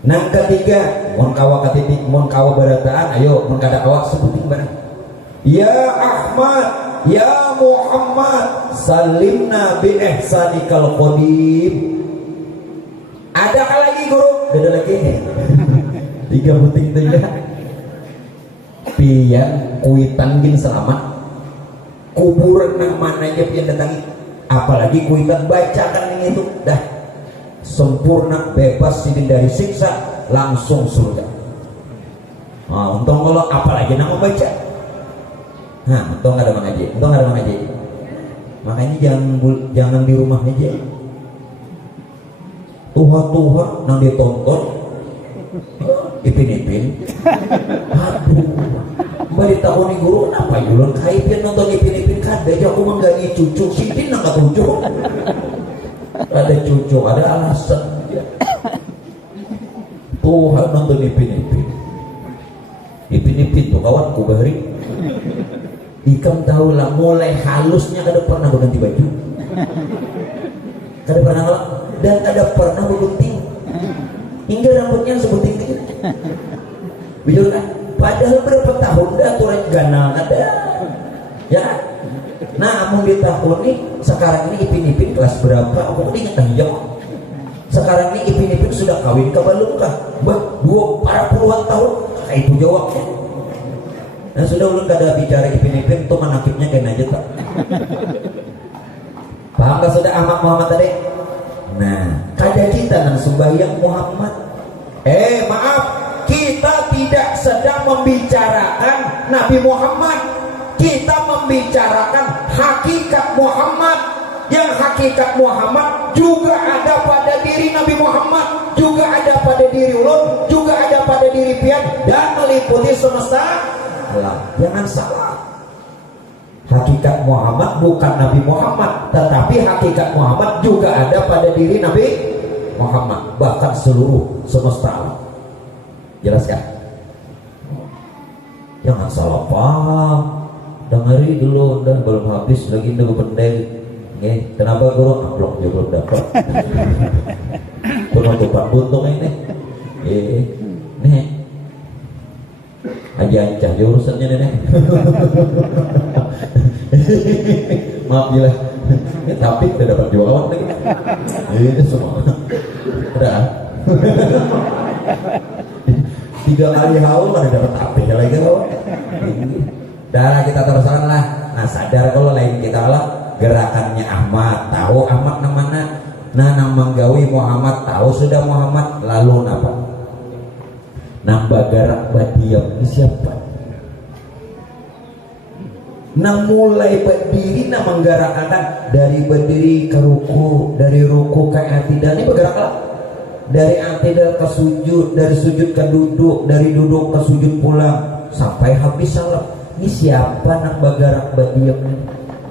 Nang ketiga, mun kawa katitik, mun kawa barataan, ayo mun kada kawa sebuting barang. Ya Ahmad, ya Muhammad, salimna bi ihsanikal qadim. Ada lagi guru? Ada lagi. 3 buting 3. pian kuitan gin selamat kuburan nang mana aja pian datangi, apalagi kuitan bacakan yang itu dah sempurna, bebas dari siksa, langsung surga. Nah, untung kalau apalagi nang membaca, nah untung ada mengaji, makanya jangan di rumah aja, tuha nang ditonton ipin aduh mbak ditahuni guru kenapa yulun kaipian nonton ipin kada aja aku menggaji cucu sidin nang ketujuh ada cucu ada alasan Tuhan nonton ipin tuh kawanku bahari ikam tahu lah mulai halusnya kada pernah berganti baju, kada pernah dan kada pernah bergunting hingga rambutnya sebuting itu bijul kan, padahal berapa tahun dah turun ganal ada ya. Nah amun di tahun ini sekarang ini ipin kelas berapa aku ingat aja sekarang ini ipin sudah kawin ke belum kah para puluhan tahun itu jawabnya. Nah sudah ulun kada bicara ipin itu menakibnya kena aja tak paham gak sudah Ahmad Muhammad tadi. Nah kada kita nang sembahyang Muhammad maaf, kita tidak sedang membicarakan Nabi Muhammad, kita membicarakan hakikat Muhammad. Yang hakikat Muhammad juga ada pada diri Nabi Muhammad, juga ada pada diri ulun, juga ada pada diri pian, dan meliputi semesta alam. Jangan salah, hakikat Muhammad bukan Nabi Muhammad, tetapi hakikat Muhammad juga ada pada diri Nabi Muhammad, bahkan seluruh semesta alam. Jelas kan? Jangan salah paham. Dengari dulu, udah belum habis lagi udah pendek. Kenapa guru? Amplop juga belum dapat. Penutupan buntung ini. Nih. Aja urusannya nenek. Maaf gila. Tapi udah dapat juga kawan lagi. Ini semua. Udah. 3 kali haul ada dapat apa lagi kawan. Dah kita teruskan lah. Nah sadar kalau lain kita lah gerakannya Ahmad, tahu Ahmad nang mana. Nah nang manggawi Muhammad, tahu sudah Muhammad. Lalu napa? Nang bagarak badiam ini siapa? Nang mulai berdiri nang menggerakkan dari berdiri ke ruku, dari ruku ke i'tidal ini bergeraklah. Dari i'tidal ke sujud, dari sujud ke duduk, dari duduk ke sujud pulang sampai habis salam. Ini siapa nang bagarak badiam ini?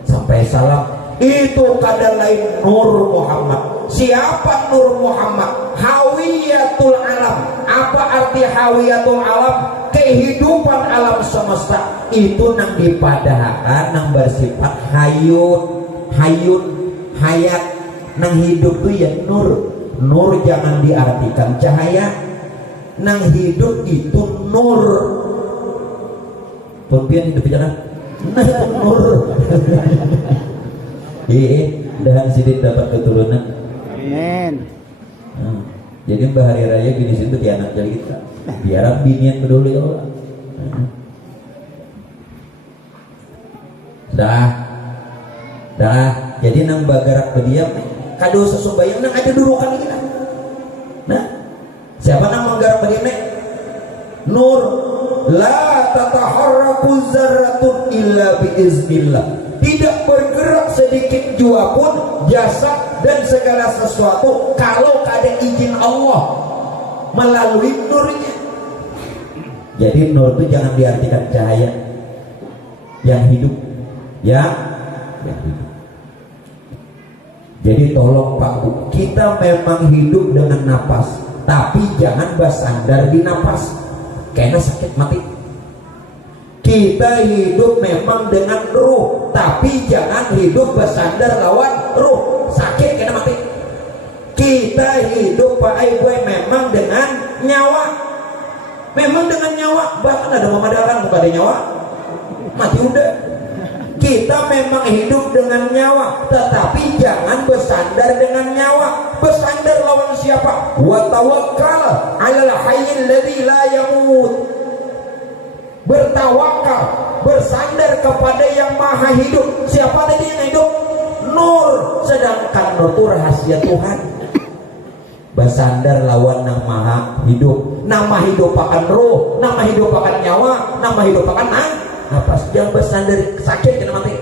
Sampai salam. Itu kadang lain Nur Muhammad. Siapa Nur Muhammad? Hawiyatul alam. Apa arti hawiyatul alam? Kehidupan alam semesta. Itu nang dipadahkan nang bersifat hayat. Nang hidup tuh ya nur. Nur jangan diartikan cahaya. Nang hidup itu nur. Pempian hidup jangan. Nah itu nur. Dan sidin dapat keturunan. Amin. Nah, jadi Mbah Hari Raya gini situ di anak jadi kita. Biar binian peduli Allah. Dah. Jadi nang bagarak bediam kado sesumbayang nang ada durukan kita. Nah, siapa nang menggarak bediam nih? Nur. La tataharraku zarratun illa biiznillah. Tidak bergerak sedikit jua pun jasad dan segala sesuatu kalau ada izin Allah melalui nurnya. Jadi nur itu jangan diartikan cahaya yang hidup, yang hidup. Jadi tolong Pak Bu, kita memang hidup dengan napas, tapi jangan bersandar di napas, karena sakit mati. Kita hidup memang dengan ruh, tapi jangan hidup bersandar lawan ruh, sakit kena mati. Kita hidup Pak Ibu memang dengan nyawa, bahkan ada memadakan kepada nyawa, mati udah. Kita memang hidup dengan nyawa, tetapi jangan bersandar dengan nyawa. Bersandar lawan siapa? Wa tawakkal 'alal hayyil ladzi la yamut. bertawakal, bersandar kepada yang maha hidup. Siapa tadi yang hidup? Nur. Sedangkan nur itu rahasia Tuhan. Bersandar lawan yang maha hidup. Nama hidup akan roh, nama hidup akan nyawa, nama hidup akan apa? Yang bersandar sakit kena mati.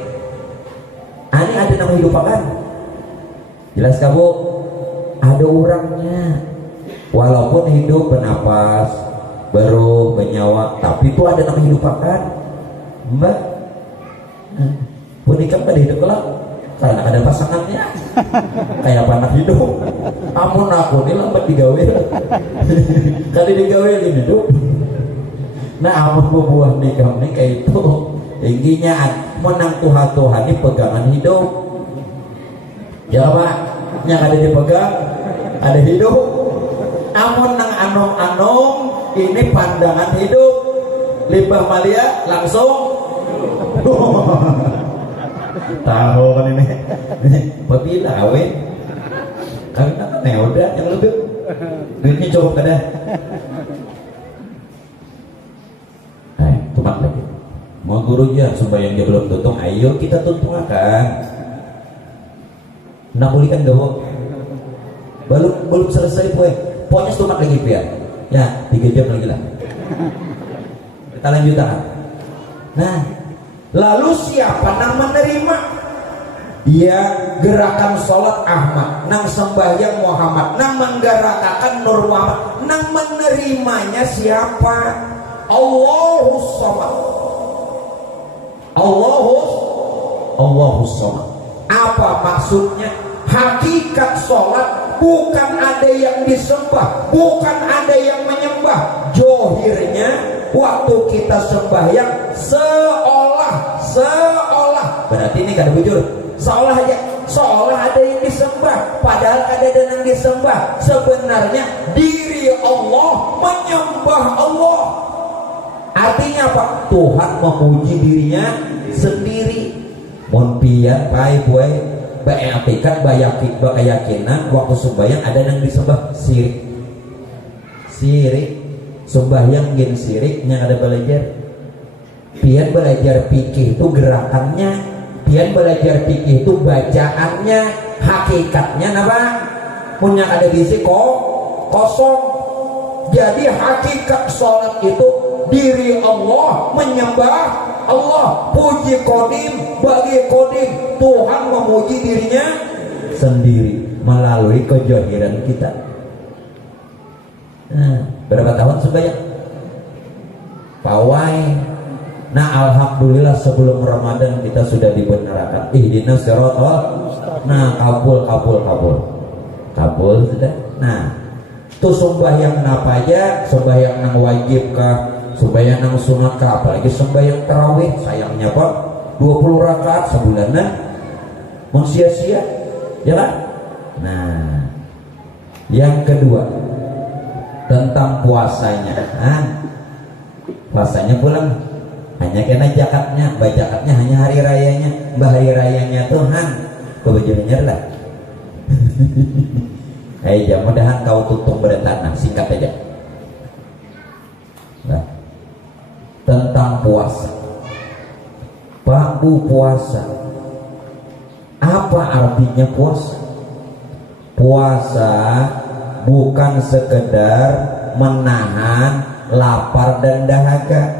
Ini ada nama hidup akan. Jelas kamu? Ada orangnya. Walaupun hidup bernapas, baru bernyawa, tapi itu ada nama hidup akan. Mbak, punika pada hidup kelak karena ada pasangannya. Kayak anak hidup. Amun aku ini lambat digawe. Kali digawe ini hidup. Nah, amun buah nikah ini kayak itu. Tingginya menang Tuhan ini pegangan hidup. Ya Pak, yang ada dipegang ada hidup. Amun nang anong-anong ini pandangan hidup. Limbah malia langsung tahu kan ini babila awet karena kan ya udah yang lebih duitnya cukup kada. Tumak lagi mau gurunya sembahyang dia belum tutung, ayo kita tuntung akan nak pulihkan gawang belum selesai pokoknya tumak lagi ya 3 jam lagi lah kita lanjutkan. Nah, lalu siapa yang menerima? Dia gerakan sholat Ahmad, nang sembahyang Muhammad, nang menggerakkan Nur Muhammad, nang menerimanya siapa? Allahus Samad. Allahus Samad. Apa maksudnya? Hakikat sholat bukan ada yang disembah, bukan ada yang menyembah. Johirnya waktu kita sembahyang seolah berarti ini kan bujur seolah aja, seolah ada yang disembah, padahal ada yang disembah. Sebenarnya diri Allah menyembah Allah. Artinya apa? Tuhan memuji dirinya sendiri. Mun pian bae boy beetikat keyakinan waktu sembahyang ada yang disembah sirik sembahyang gen sirik yang ada belajar. Pian belajar fikih itu gerakannya, pian belajar fikih itu bacaannya, hakikatnya apa? Punya ada bisi kosong. Jadi hakikat sholat itu diri Allah menyembah Allah, puji kodim bagi kodim. Tuhan memuji dirinya sendiri melalui kejahiran kita. Nah, berapa tahun sembahyang? Pawai. Nah, alhamdulillah sebelum Ramadan kita sudah dibenarkan. Ihdinas siratal. Nah, kabul sudah. Nah, itu sembahyang apa aja? Sembahyang nang wajib kah? Sembahyang nang sunat kah? Apalagi sembahyang tarawih. Sayangnya Pak, 20 rakaat sebulan nah. Mau sia-sia, ya kan? Nah, yang kedua tentang puasanya. Puasanya pulang hanya kena jakatnya, jakatnya hanya hari rayanya. Hari rayanya Tuhan kebejunya lah. Ayo mudahan kau tutup bertanah, singkat aja. Nah, tentang puasa, bambu puasa. Apa artinya puasa? Puasa bukan sekedar menahan lapar dan dahaga,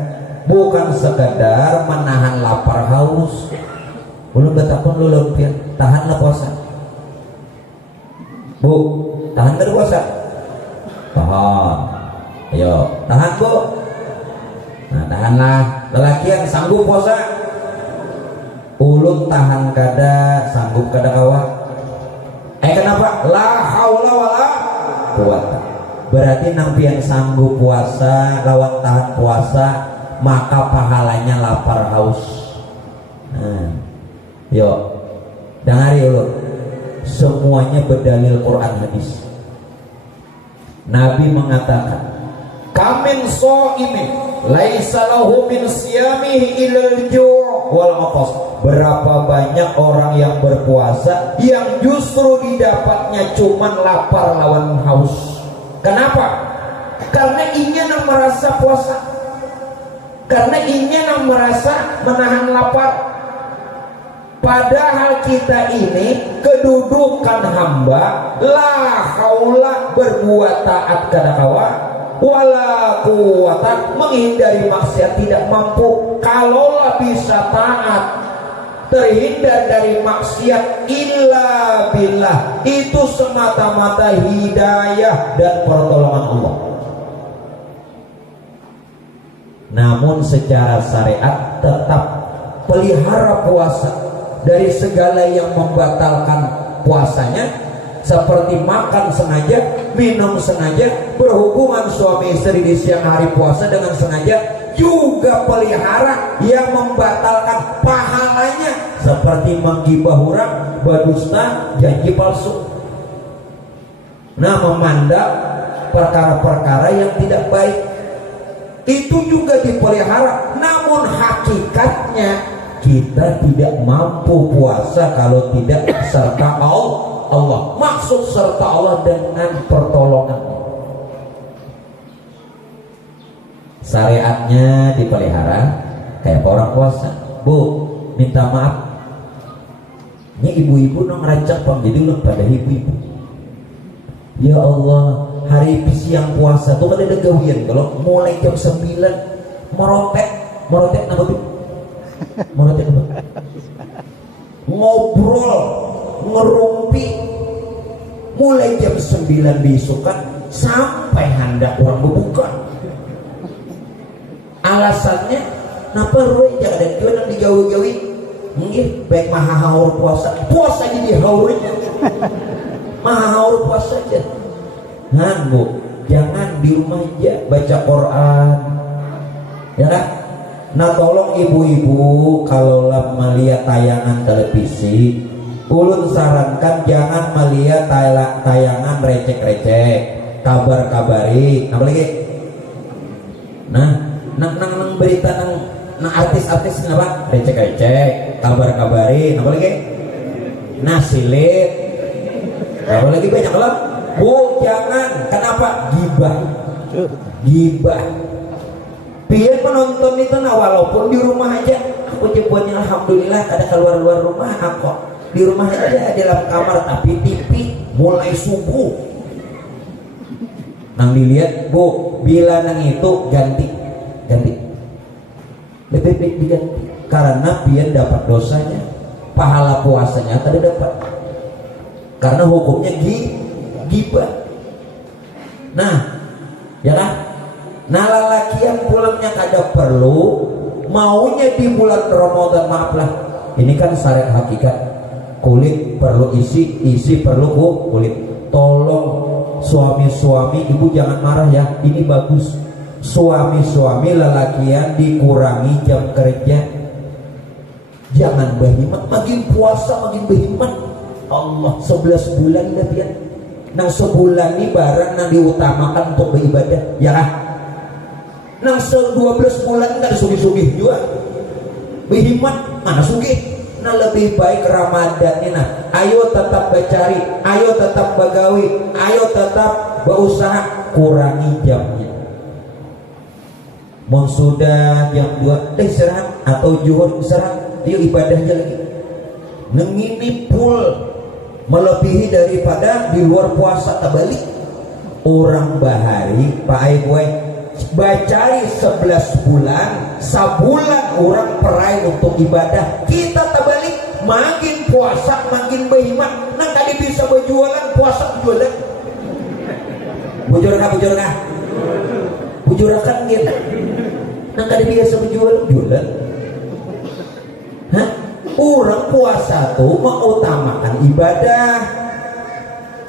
bukan sekedar menahan lapar haus. Belum betapun lu lumpia, tahanlah puasa. Bu, tahan berpuasa. Tahan. Ayo, tahan Bu. Nah, tahanlah. Lelaki yang sanggup puasa, ulun tahan kada, sanggup kada kawa. Kenapa? La haula wala quwata. Berarti nampi yang sanggup puasa lawan tahan puasa, maka pahalanya lapar haus. Yuk, dengari ulun. Semuanya berdalil Quran hadis. Nabi mengatakan, "Kamin sha'imin laisa lahu min siyamihi illal ju' wal 'atas." Berapa banyak orang yang berpuasa yang justru didapatnya cuman lapar lawan haus. Kenapa? Karena ingin merasa puasa. karena ingin merasa menahan lapar. Padahal kita ini kedudukan hamba, la haula, berbuat taat kada kawa, wala quwata, menghindari maksiat tidak mampu. Kalaulah bisa taat, terhindar dari maksiat, illa billah, itu semata-mata hidayah dan pertolongan Allah. Namun secara syariat tetap pelihara puasa dari segala yang membatalkan puasanya, seperti makan sengaja, minum sengaja, berhubungan suami istri di siang hari puasa dengan sengaja, juga pelihara yang membatalkan pahalanya, seperti menggibah orang, berdusta, janji palsu. Nah, memandang perkara-perkara yang tidak baik itu juga dipelihara. Namun hakikatnya kita tidak mampu puasa kalau tidak serta Allah. Maksud serta Allah dengan pertolongan. Syariatnya dipelihara kayak orang puasa. Bu, minta maaf. Ini ibu-ibu nong rancak panggidulan pada ibu-ibu. Ya Allah, hari siang puasa tuh kan ada gawian. Kalau mulai jam 9 merotek nama bu. Ngobrol, ngerumpi mulai jam 9 besokan sampai hendak orang berbuka. Alasannya napa roy jangan ada jualan digawi-gawi. Mungkin baik maha haur puasa jadi haurnya. Maha haur puasa aja. Nah bu, jangan di rumah aja baca Quran, ya kan? Nah tolong ibu-ibu kalau melihat tayangan televisi, ulun sarankan jangan melihat tayangan recek-recek, kabar-kabari, apa lagi? Nah, nang berita nang artis-artis apa? Recek-recek, kabar-kabari, apa lagi? Nasilit, apa lagi banyak lah. Bu, jangan. Kenapa? Gibah. Biar penonton itu, nah walaupun di rumah aja, aku jemputnya alhamdulillah kada keluar rumah aku. Di rumah aja dalam kamar tapi TV mulai subuh. Nang dilihat, bu, bila nang itu ganti. Lebih baik diganti. Karena biar dapat dosanya, pahala puasanya kada dapat. Karena hukumnya gibah. Nah, ya kan? Nah lalakian pulangnya kada perlu, maunya di bulan Ramadan, maaflah. Ini kan syariat hakikat. Kulit perlu isi perlu kulit. Tolong suami-suami, ibu jangan marah ya. Ini bagus. Suami-suami lalakian dikurangi jam kerja. Jangan berhemat, makin puasa makin berhemat. Allah 11 bulan dah pian. Nang sebulan ini barang nang diutamakan untuk beribadah, ya kan? Nang 12 bulan nggak sugih-sugih juga. Berhemat mana sugih? Nah lebih baik Ramadan ini. Nah, ayo tetap bercari, ayo tetap bagawi, ayo tetap berusaha kurangi jamnya. Mau sudah jam 2 istirahat atau zuhur istirahat, ayo ibadahnya lagi. Nengini full melebihi daripada di luar puasa terbalik. Orang bahari Pak Aiboy bacari 11 bulan, sebulan orang perai untuk ibadah. Kita terbalik, makin puasa makin berhemat. Nah tadi bisa berjualan, puasa berjualan. Bujurakan gitu. Nah tadi biasa berjualan. Hah? Orang puasa tuh mengutamakan ibadah.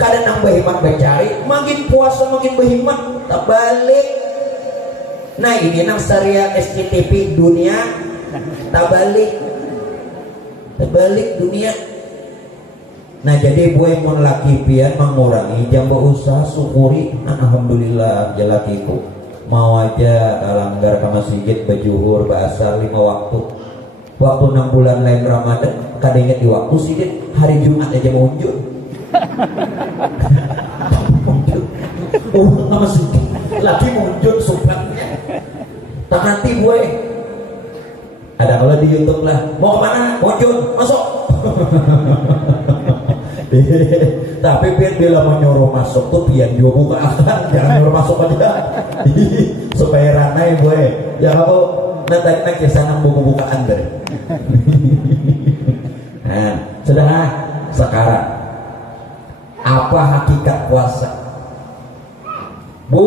Kadang nang berhemat bercari, makin puasa makin berhemat, terbalik. Nah ini nang syariat SCTV dunia terbalik dunia. Nah jadi buat mon laki pian mengurangi jam berusaha syukuri. Alhamdulillah jalakiku mau aja langgar ke masjid berjuhur bahasa 5 waktu. Waktu 6 bulan lain Ramadan kada ingat di waktu sidin hari Jumat aja mau unjuk. Masjid lagi munjuk sumpahnya. Tak nanti gue Ada kalau di YouTube lah, mau kemana? Mau Jun, masuk. Tapi pian bila menyuruh masuk tuh pian juga buka akan, jangan nyuruh masuk aja. Supaya ranai gue. Ya kamu nanti kisah nang buka-bukaan deh. Nah, sudah sekarang apa hakikat puasa? Bu,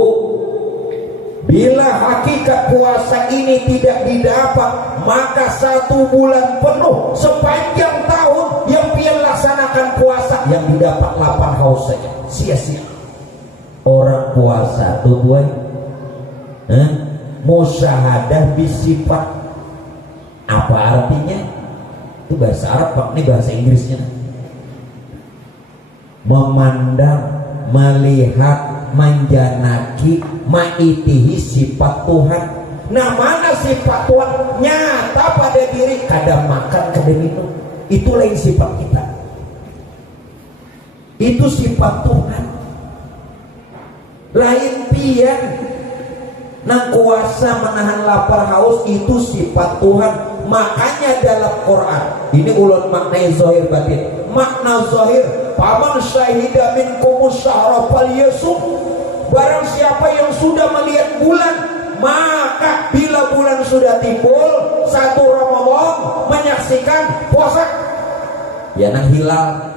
bila hakikat puasa ini tidak didapat, maka 1 bulan penuh sepanjang tahun yang pian laksanakan puasa yang didapat 8 haus saja, sia-sia. Orang puasa tuh boy, musyahadah bisifat. Apa artinya? Itu bahasa Arab Pak, ini bahasa Inggrisnya. Memandang, melihat, menjanaki, maitihi sifat Tuhan. Nah, mana sifat Tuhan nyata pada diri? Kadang makan, kadang minum. Itu lain sifat kita. Itu sifat Tuhan. Lain pian. Nah, kuasa menahan lapar haus itu sifat Tuhan. Makanya dalam Quran ini ulun maknai zahir batin. Makna zahir, paman syahida minkumus syahra falyasum. Barang siapa yang sudah melihat bulan, maka bila bulan sudah timbul 1 Ramadan menyaksikan puasa. Ya nang hilal.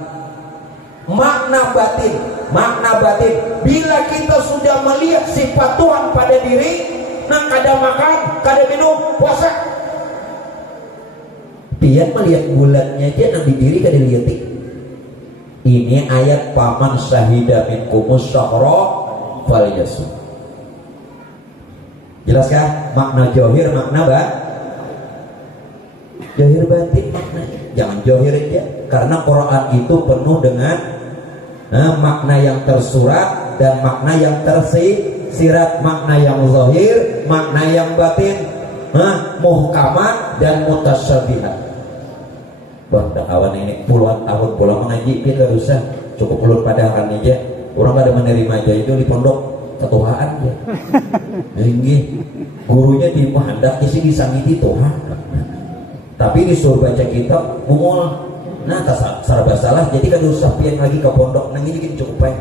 Makna batin, bila kita sudah melihat sifat Tuhan pada diri, nang kada makan, kada minum, puasa. Pian melihat bulannya aja nang di diri kada liatik. Ini ayat paman syahida minkumus syahra falyasum. Jelas kan? Makna johir, makna johir batin maknanya. Jangan johir aja, karena Quran itu penuh dengan makna yang tersurat dan makna yang tersirat, makna yang zahir, makna yang batin, muhkamat dan mutasyabihat. Wah, dah kawan ini puluhan tahun pulang mengaji, kita usah cukup ulun pada akan aja. Orang ada menerima aja itu di pondok ketuaan ya. Ini gurunya di hendak isi disangiti Tuhan. Tapi disuruh baca kitab mungol. Nah, serba salah, jadi kan usah pian lagi ke pondok. Nang ini cukup baik.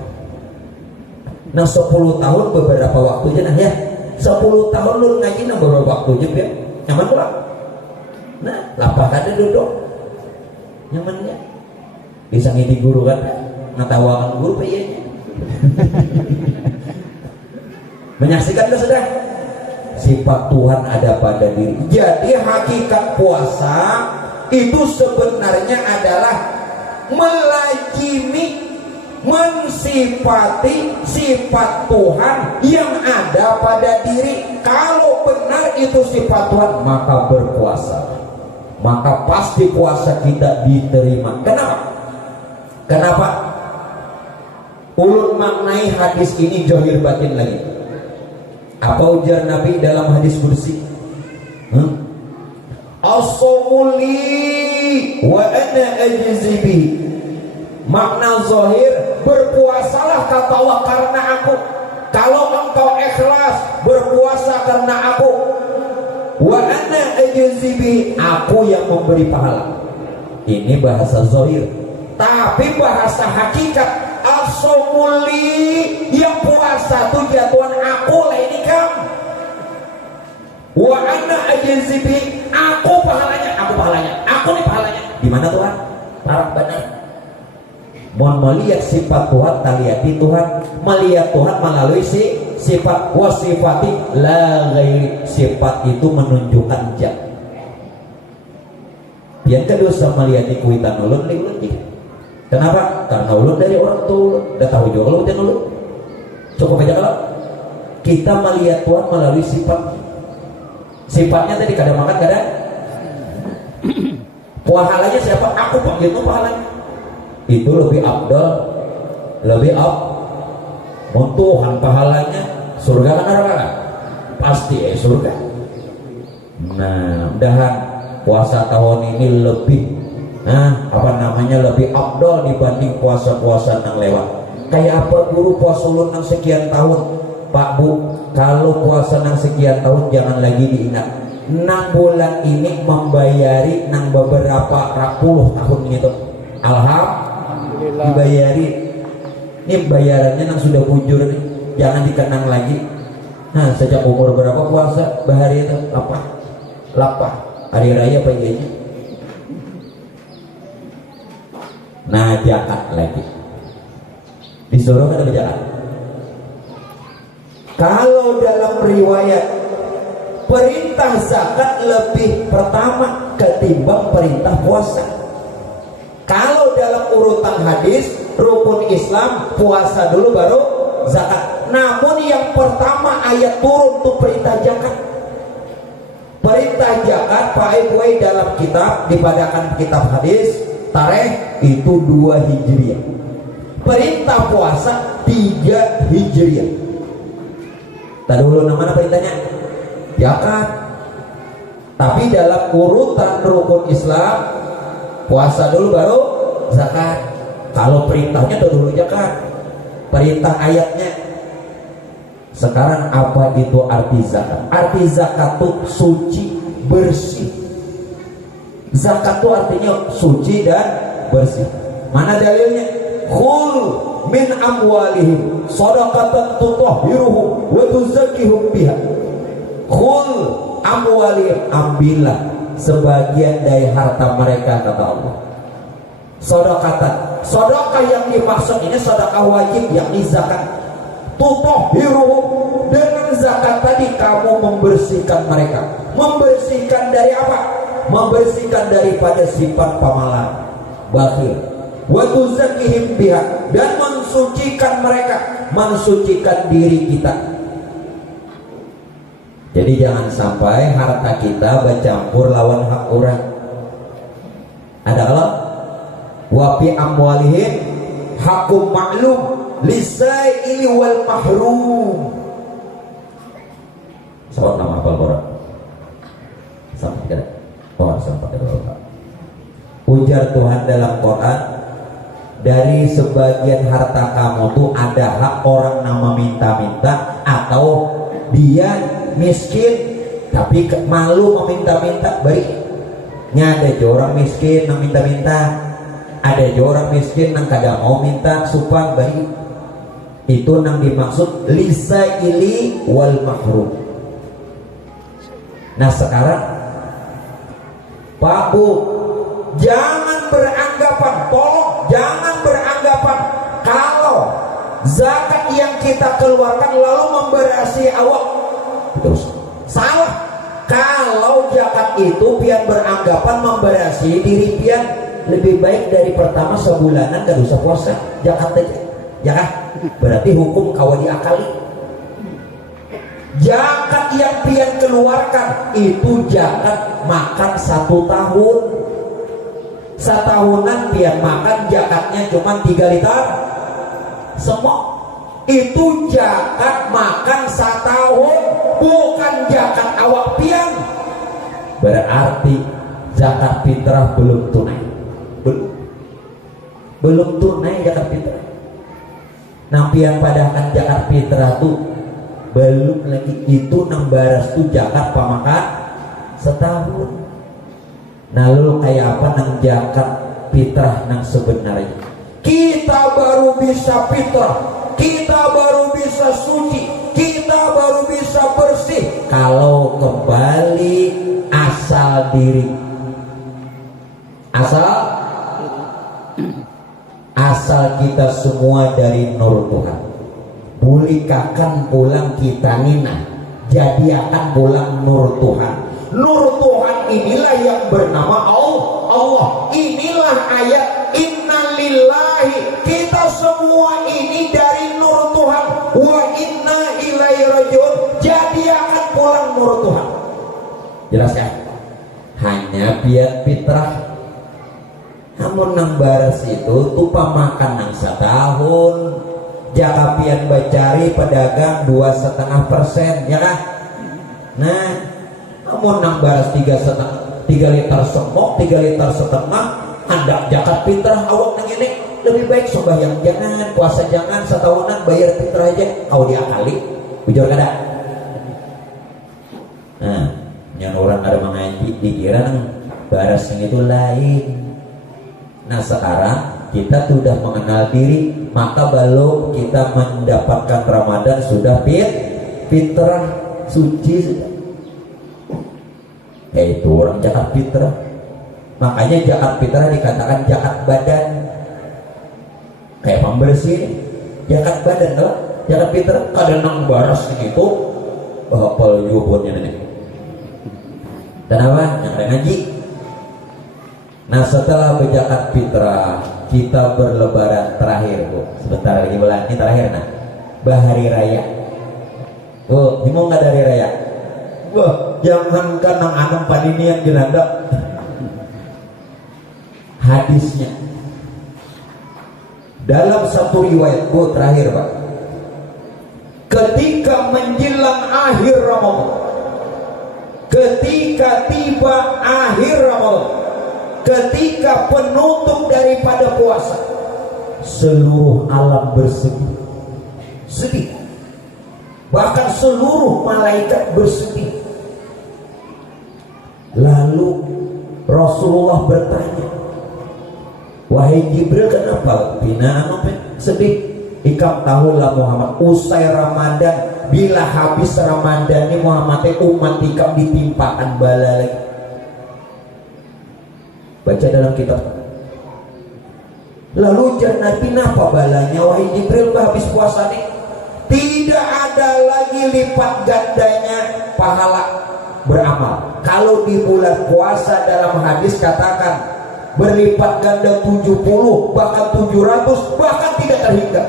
Nah, 10 tahun beberapa waktu aja nah ya. 10 tahun lu ngaji nang beberapa waktu aja ya. Nyaman pula. Nah, lapar kada duduk. Nyamannya. Bisa ngiti guru kan, ngatawakan guru payahnya. Menyaksikan itu sudah. Sifat Tuhan ada pada diri. Jadi hakikat puasa itu sebenarnya adalah melazimi, mensifati sifat Tuhan yang ada pada diri. Kalau benar itu sifat Tuhan, maka berpuasa, maka pasti puasa kita diterima. Kenapa? Ulun maknai hadis ini johir batin lagi. Apa ujar Nabi dalam hadis kursi? As-sawmuli wa ana ajzibi. Makna zahir, berpuasalah kata Allah karena aku. Kalau engkau ikhlas berpuasa karena aku, wa ana ajzibi, aku yang memberi pahala. Ini bahasa zahir. Tapi bahasa hakikat, as-sawmuli, yang puasa itu jatuhan aku lah ini kamu. Wa ana ajzibi, aku pahalanya, aku nih pahalanya. Di mana Tuhan? Parah benar. Mau melihat sifat Tuhan, taliyati Tuhan, melihat Tuhan melalui sifat wasifati la ghairi. Sifat itu menunjukkan jat. Yang kedua sama melihat kuitan ulun lihat. Kenapa? Karena ulun dari orang tua, udah tahu juga kalau ujian ulun. Cukup aja kalau kita melihat Tuhan melalui sifat. Sifatnya tadi kadang makan kadang. Pahalanya siapa? Aku panggil itu pahalanya. Itu lebih abdal, lebih Tuhan pahalanya. Surga kan neraka? Pasti surga. Nah, mudahan puasa tahun ini lebih lebih abdal dibanding puasa-puasa yang lewat. Kayak apa guru puasa ulun yang sekian tahun? Pak Bu, kalau puasa yang sekian tahun jangan lagi diingat. nang bulan ini membayari nang beberapa puluh tahun gitu. Alhamdulillah dibayari. Ini bayarannya nang sudah bujur nih, jangan dikenang lagi. Nah, sejak umur berapa puasa bahari itu? Lapar. Hari raya apa iya? Nah, zakat lagi. Disuruh kan ada zakat. Kalau dalam riwayat perintah zakat lebih pertama ketimbang perintah puasa. Kalau dalam urutan hadis rukun Islam puasa dulu baru zakat. Namun yang pertama ayat turun untuk perintah zakat. Perintah zakat pakai dalam kitab dipadakan kitab hadis tarikh itu 2 Hijriah. Perintah puasa 3 Hijriah. Tadi dulu mana perintahnya? Zakat. Tapi dalam urutan rukun Islam puasa dulu baru zakat. Kalau perintahnya dulu zakat. Perintah ayatnya. Sekarang apa itu arti zakat? Arti zakat itu suci, bersih. Zakat itu artinya suci dan bersih. Mana dalilnya? Khul min amwalihim shadaqatan tutahhiruhum wa tuzakkihum biha. Khul amwalihim, ambillah sebagian dari harta mereka, kata Allah. Shadaqatan, sedekah yang dimaksud ini sedekah wajib, yakni zakat. Tutahhiruhum, dengan zakat tadi kamu membersihkan mereka. Membersihkan dari apa? Membersihkan daripada sifat pamalas, bakhil. Wa tuzakkihim biha, dan mensucikan mereka, mensucikan diri kita. Jadi jangan sampai harta kita bercampur lawan hak orang. Ada Allah wa fi amwalihim hakum ma'lum lisaili wal mahrum. Soal nama apa Quran? Sampai kada. Oh, sampai kada. Ujar Tuhan dalam Quran, dari sebagian harta kamu tuh ada hak orang nama minta-minta, atau dia miskin tapi malu meminta-minta. Baiknya ada orang miskin yang minta-minta, ada orang miskin yang kadang mau minta supang. Baik, itu yang dimaksud lisaili wal mahrum. Nah sekarang Pak Bu, jangan beranggapan, tolong jangan beranggapan kalau zakat yang kita keluarkan lalu memberasi awak. Terus salah. Kalau zakat itu pian beranggapan memberasi diri pian lebih baik dari pertama sebulanan gak usah puasa zakat aja, ya kan? Berarti hukum kawa diakali. Zakat yang pian keluarkan itu zakat makan 1 tahun. Setahunan pian makan zakatnya cuma 3 liter semua. Itu zakat makan 1 tahun, bukan zakat awak pian. Berarti zakat fitrah belum tunai. Belum tunai zakat fitrah. Nah pian padahkan zakat fitrah tuh belum lagi, itu nang baras tuh zakat pamakan setahun. Nah lu kayak apa nang zakat fitrah nang sebenarnya? Kita baru bisa fitrah, kita baru bisa suci, kita baru bisa bersih kalau kembali asal diri. Asal kita semua dari nur Tuhan. Bulikakan pulang kita nina, jadi akan pulang nur Tuhan. Nur Tuhan inilah yang bernama Allah. Inilah ayat innalillahi, kita semua ini dari nur Tuhan. Wa inna ilaihi rajiun, jadi akan pulang nur Tuhan. Jelas kan? Hanya biar fitrah. Namun nang baras itu tupa makan nang 1 tahun. Jaka pian bacari pedagang 2,5%, ya kan? Nah, namun nang baras 3 liter semok, 3 liter setengah, hendak zakat fitrah awak nang ini lebih baik sembahyang jangan, puasa jangan, setahunan bayar fitrah aja, kau diakali, bujur kada? Nah, yang orang ada mengaji dikira baras yang itu lain. Nah sekarang kita sudah mengenal diri, maka belum kita mendapatkan Ramadan sudah fitrah suci sudah. Yaitu orang zakat fitrah. Makanya zakat fitrah dikatakan zakat badan. Kayak pembersih, zakat badan loh. Zakat fitrah kadang nang baras itu hafal yubunnya nih. Dan apa? Yang ada ngaji. Nah setelah berzakat fitrah kita berlebaran terakhir Bu. Sebentar lagi bulan ini terakhir nah. Bahari raya. Bu, ini mau nggak dari raya? Wah, jangan kan nang anam paninian jenanda. Hadisnya dalam satu riwayat Bu terakhir Pak. Ketika menjelang akhir Ramadan, ketika tiba akhir Ramadan, ketika penutup daripada puasa, seluruh alam bersedih, sedih. Bahkan seluruh malaikat bersedih. Lalu Rasulullah bertanya, wahai Jibril, kenapa bina sedih? Ikam tahulah Muhammad, usai Ramadan, bila habis Ramadan ini Muhammad umat ikam ditimpakan bala lagi. Baca dalam kitab. Lalu jangan Nabi, apa balanya wahai Jibril habis puasa nih? Tidak ada lagi lipat gandanya pahala beramal. Kalau di bulan puasa dalam hadis katakan berlipat ganda 70 bahkan 700 bahkan tidak terhingga.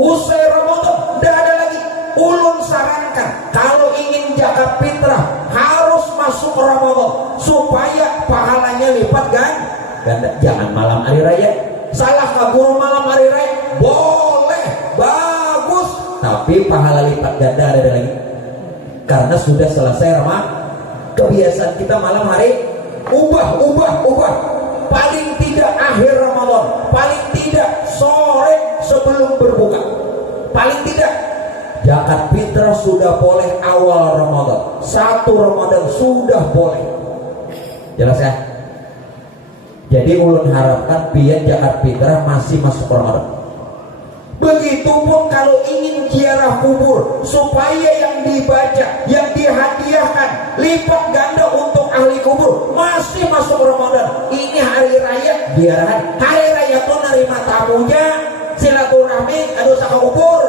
Usai Ramadan tidak ada lagi. Ulun sarankan kalau ingin zakat fitrah harus masuk Ramadan supaya pahalanya lipat ganda. Jangan malam hari raya. Salah kabur malam hari raya boleh, bagus, tapi pahala lipat ganda ada lagi. Karena sudah selesai Ramadan. Kebiasaan kita malam hari ubah. Paling tidak akhir Ramadan, paling tidak sore sebelum berbuka, paling tidak zakat fitrah sudah boleh awal Ramadan, 1 Ramadan sudah boleh. Jelas ya? Jadi ulun harapkan biar zakat fitrah masih masuk Ramadan. Begitupun kalau ingin ziarah kubur supaya yang dibaca, yang dihadiahkan lipat ganda untuk ahli kubur masih masuk Ramadan. Ini hari raya ziarah. Hari raya tuh nerima tamunya, silaturahmi, aduh saka kubur.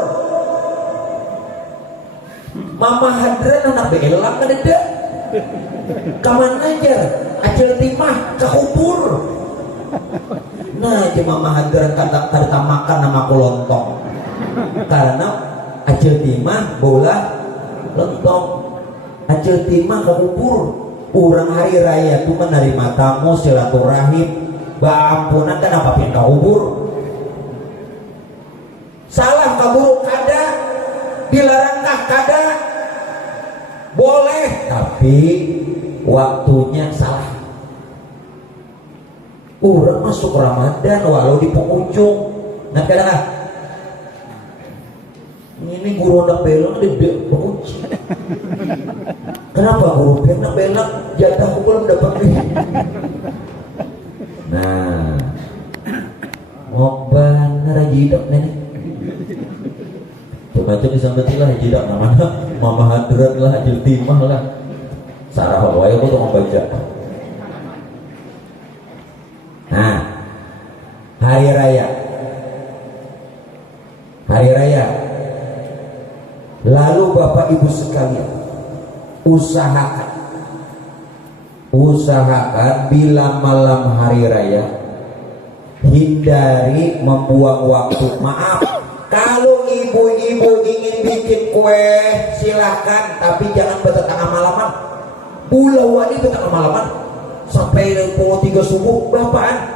Mama hadran anak belang kan ada. Kaman aja, acil timah ke kubur. Nah, cuma mahadran kata makan nama lontong. Karena acil timah bola lontong. Acil timah ke kubur. Orang hari raya itu menerima tamu silaturahim. Bampunan kan apa pindah kubur. Salah kabur kada, dilarangkah kada? Boleh, tapi waktunya salah. Orang masuk Ramadan walau di penghujung. Nah kadang ini guru nak belak di penghujung. Kenapa guru nak belak jatah belum dapat nih? Nah, ngoban rajidok nenek. Macam disambut lah jidak namanya mama hadrat lah ajil timah lah. Sarah wae aku tuh membaca. Nah, hari raya. Lalu Bapak Ibu sekalian, usahakan bila malam hari raya hindari membuang waktu. Maaf, kalau ibu-ibu ingin bikin kue silahkan, tapi jangan bertengah malaman. Bulawani bertengah malaman sampai 3 subuh. Bapaan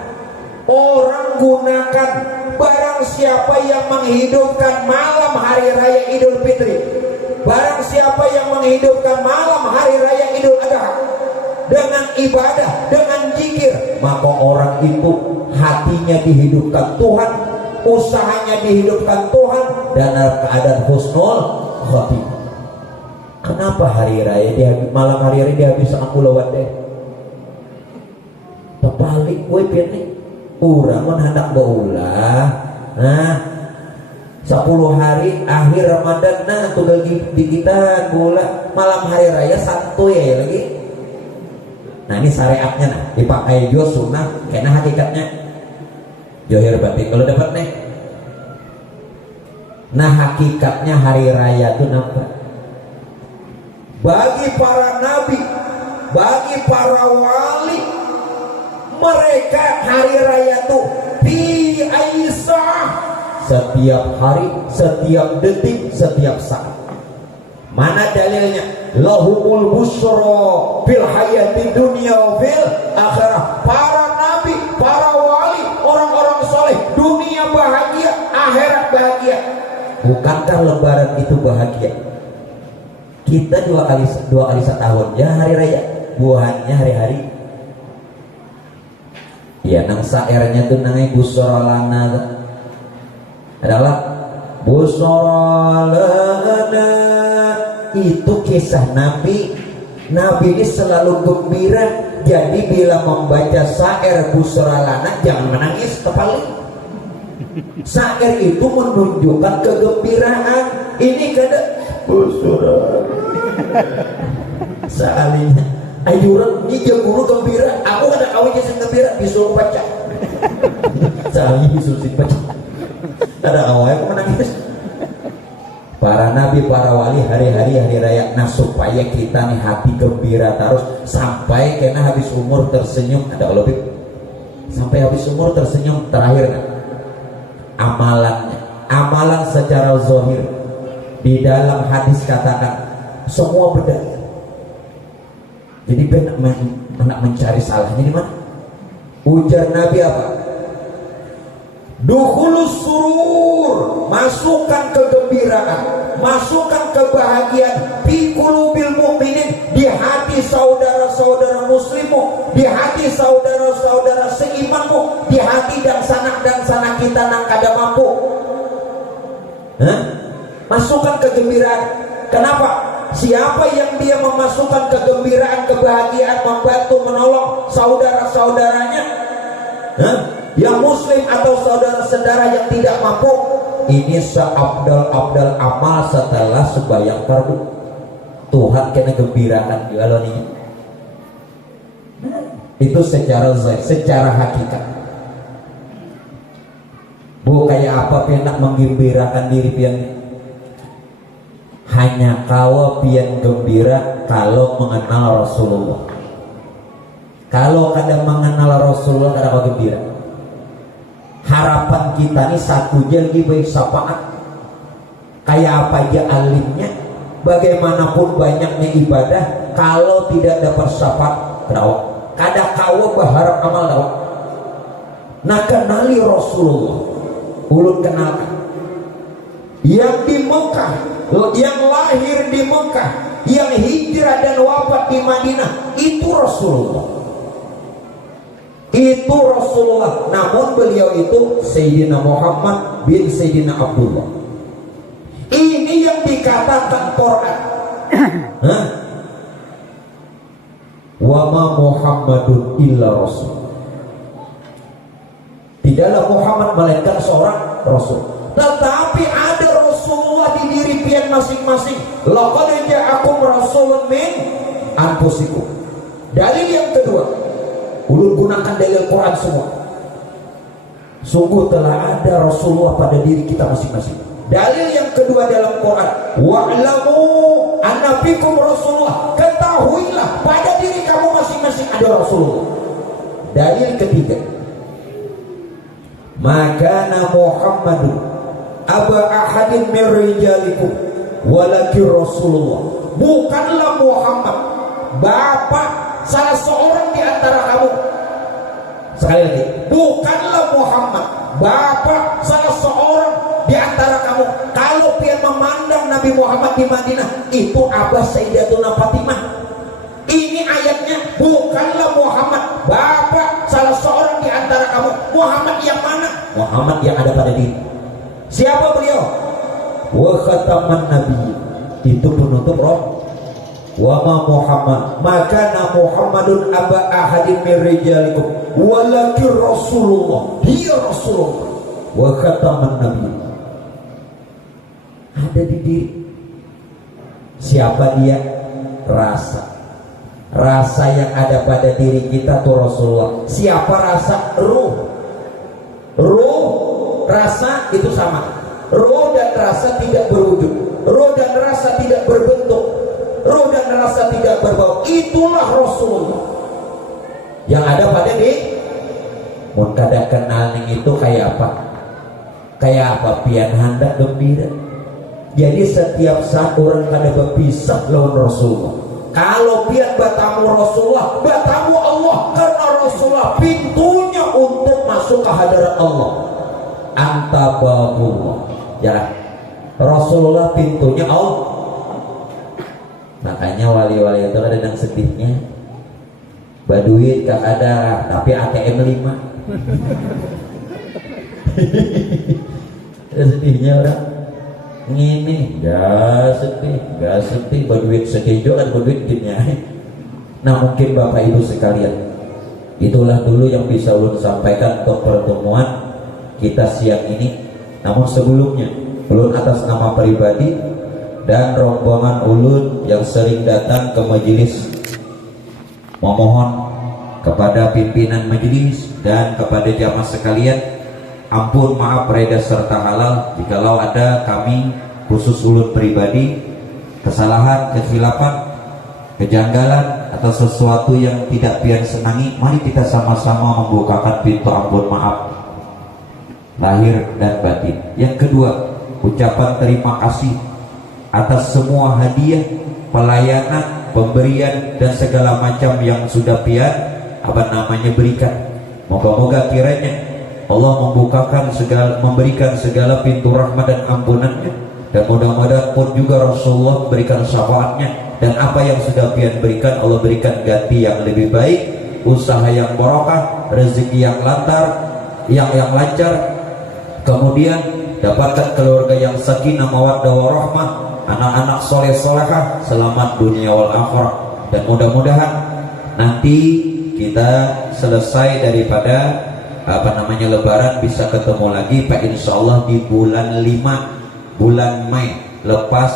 orang gunakan barang siapa yang menghidupkan malam hari raya Idul Fitri, barang siapa yang menghidupkan malam hari raya Idul Adha dengan ibadah, dengan zikir, maka orang itu hatinya dihidupkan Tuhan, usahanya dihidupkan Tuhan, dan dalam keadaan husnul khotimah. Kenapa hari raya malam hari raya dia habis sama kulawat deh? Terbalik gue pilih urang mun hendak baulah. Nah 10 hari akhir Ramadan nah tuh lagi di kita bola malam hari raya santuy ya lagi. Nah ini syariatnya nah dipakai jo sunnah kena hakikatnya johir batin kalau dapat nih. Nah hakikatnya hari raya itu apa? Bagi para nabi, bagi para wali, mereka hari raya itu fi Aisyah, setiap hari, setiap detik, setiap saat. Mana dalilnya? Lahumul busra fil hayati dunya wa fil akhirah. Para nabi, para wali, orang-orang soleh, dunia bahagia, akhirat bahagia. Bukankah lebaran itu bahagia? Kita dua kali setahun ya hari raya, buahannya hari-hari. Ya nang saernya tuh nangai busrolana adalah busrolana itu kisah Nabi. Nabi ini selalu gembira. Jadi bila membaca syair busrolana jangan menangis kepala. Syair itu menunjukkan kegembiraan. Ini kada busrolana sealinya ayuran ini dia guru gembira, aku kada kawin sing gembira disuruh baca. Sealinya disuruh baca. Ada awalnya aku menangis. Para nabi, para wali hari-hari hari raya. Nah supaya kita nih hati gembira terus sampai kena habis umur tersenyum. Ada lebih sampai habis umur tersenyum terakhir kan? Amalannya, amalan secara zahir di dalam hadis katakan semua berdaya. Jadi anak mencari salahnya di mana? Ujar Nabi apa? Dukhulus surur, masukkan kegembiraan, masukkan kebahagiaan fi qulubil mu'minin, di hati saudara-saudara muslimmu, di hati saudara-saudara seimanmu, di hati dan sanak kita nang kada mampu. Masukkan kegembiraan. Kenapa? Siapa yang dia memasukkan kegembiraan, kebahagiaan, membantu, menolong saudara-saudaranya, yang muslim atau saudara-saudara yang tidak mampu, ini seabdal-abdal amal setelah sembahyang fardu. Tuhan kena gembirakan kalau ini. Itu secara zahir, secara hakikat. Bu kayak apa pian menggembirakan diri pian? Hanya kau pian gembira kalau mengenal Rasulullah. Kalau kadang mengenal Rasulullah kadang kau gembira. Harapan kita nih satu lagi baik syafaat. Kayak apa aja alimnya, bagaimanapun banyaknya ibadah, kalau tidak dapat syafaat, kadang kau berharap amal dakwah. Nah kenali Rasulullah, ulun kenalkan. Yang di Mekah, yang lahir di Mekah, yang hijrah dan wafat di Madinah, itu Rasulullah. Itu Rasulullah. Namun beliau itu Sayyidina Muhammad bin Sayyidina Abdullah. Ini yang dikatakan Quran. Wa ma Muhammadun illa Rasul. Tidaklah Muhammad melainkan seorang Rasul. Tetapi ada Rasulullah di diri pian masing-masing. Laqad ja'akum rasulun min anfusikum. Dalil yang kedua, ulun gunakan dalil Quran semua. Sungguh telah ada Rasulullah pada diri kita masing-masing. Dalil yang kedua dalam Quran, wa'lamu anna fikum Rasulullah. Ketahuilah pada diri kamu masing-masing ada Rasulullah. Dalil ketiga, maka Muhammadun aba ahadin min rijalikum walakin Rasulullah. Bukanlah Muhammad bapak salah seorang di antara kamu. Sekali lagi, bukanlah Muhammad bapak salah seorang di antara kamu. Kalau pian memandang Nabi Muhammad di Madinah, itu abah Sayyidatuna Fatimah. Ini ayatnya, bukanlah Muhammad bapak salah seorang di antara kamu. Muhammad yang mana? Muhammad yang ada pada diri. Siapa beliau? Wa khataman nabi, itu penutup wa ma Muhammad maka Muhammadun aba ahadin min rijalikum walakin Rasulullah hiya Rasulullah wa khataman nabi. Ada di diri. Siapa dia? Rasa yang ada pada diri kita tuh Rasulullah. Siapa rasa? Ruh, rasa itu sama. Ruh dan rasa tidak berwujud, ruh dan rasa tidak berbentuk, ruh dan rasa tidak berbau. Itulah Rasulullah yang ada pada diri. Mun kada kenal ning itu kayak apa? Kayak apa? Pian hendak gembira. Jadi setiap saat orang kada berpisah lawan Rasulullah. Kalau pian batamu Rasulullah, batamu Allah, karena Rasulullah pintunya untuk masuk ke hadirat Allah. Anta babullah. Ya, Rasulullah pintunya Allah. Makanya wali-wali itu ada yang sedihnya. Baduit gak ada, tapi ATM 5. Sedihnya orang ngini, gak sedih, baduit sedih juga kan baduit dunia. Nah mungkin Bapak Ibu sekalian, itulah dulu yang bisa ulun sampaikan untuk pertemuan kita siang ini. Namun sebelumnya ulun atas nama pribadi dan rombongan ulun yang sering datang ke majelis memohon kepada pimpinan majelis dan kepada jamaah sekalian ampun, maaf, reda serta halal jikalau ada kami khusus ulun pribadi kesalahan, kehilafan, kejanggalan atau sesuatu yang tidak pian senangi. Mari kita sama-sama membukakan pintu ampun maaf lahir dan batin. Yang kedua, ucapan terima kasih atas semua hadiah, pelayanan, pemberian dan segala macam yang sudah pian berikan. Moga-moga kiranya Allah membukakan segala, memberikan segala pintu rahmat dan ampunannya, dan mudah-mudahan pun juga Rasulullah berikan syafaatnya, dan apa yang sudah pian berikan Allah berikan ganti yang lebih baik, usaha yang barokah, rezeki yang yang lancar, kemudian dapatkan keluarga yang sakinah mawaddah warahmah, anak-anak soleh solehah, selamat dunia wal akhirah. Dan mudah-mudahan nanti kita selesai daripada lebaran bisa ketemu lagi Pak, insyaallah di bulan 5 bulan Mei lepas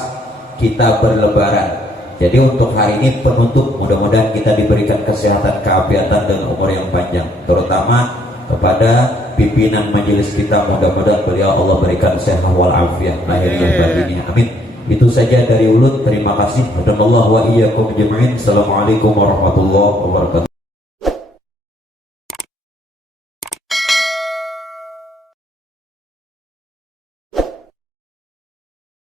kita berlebaran. Jadi untuk hari ini penutup, mudah-mudahan kita diberikan kesehatan, keafiatan dan umur yang panjang, terutama kepada pimpinan majelis kita, mudah-mudahan beliau Allah berikan sehat wal afiat lahirnya batinnya, amin. Itu saja dari ulun, terima kasih. Assalamualaikum warahmatullahi wabarakatuh.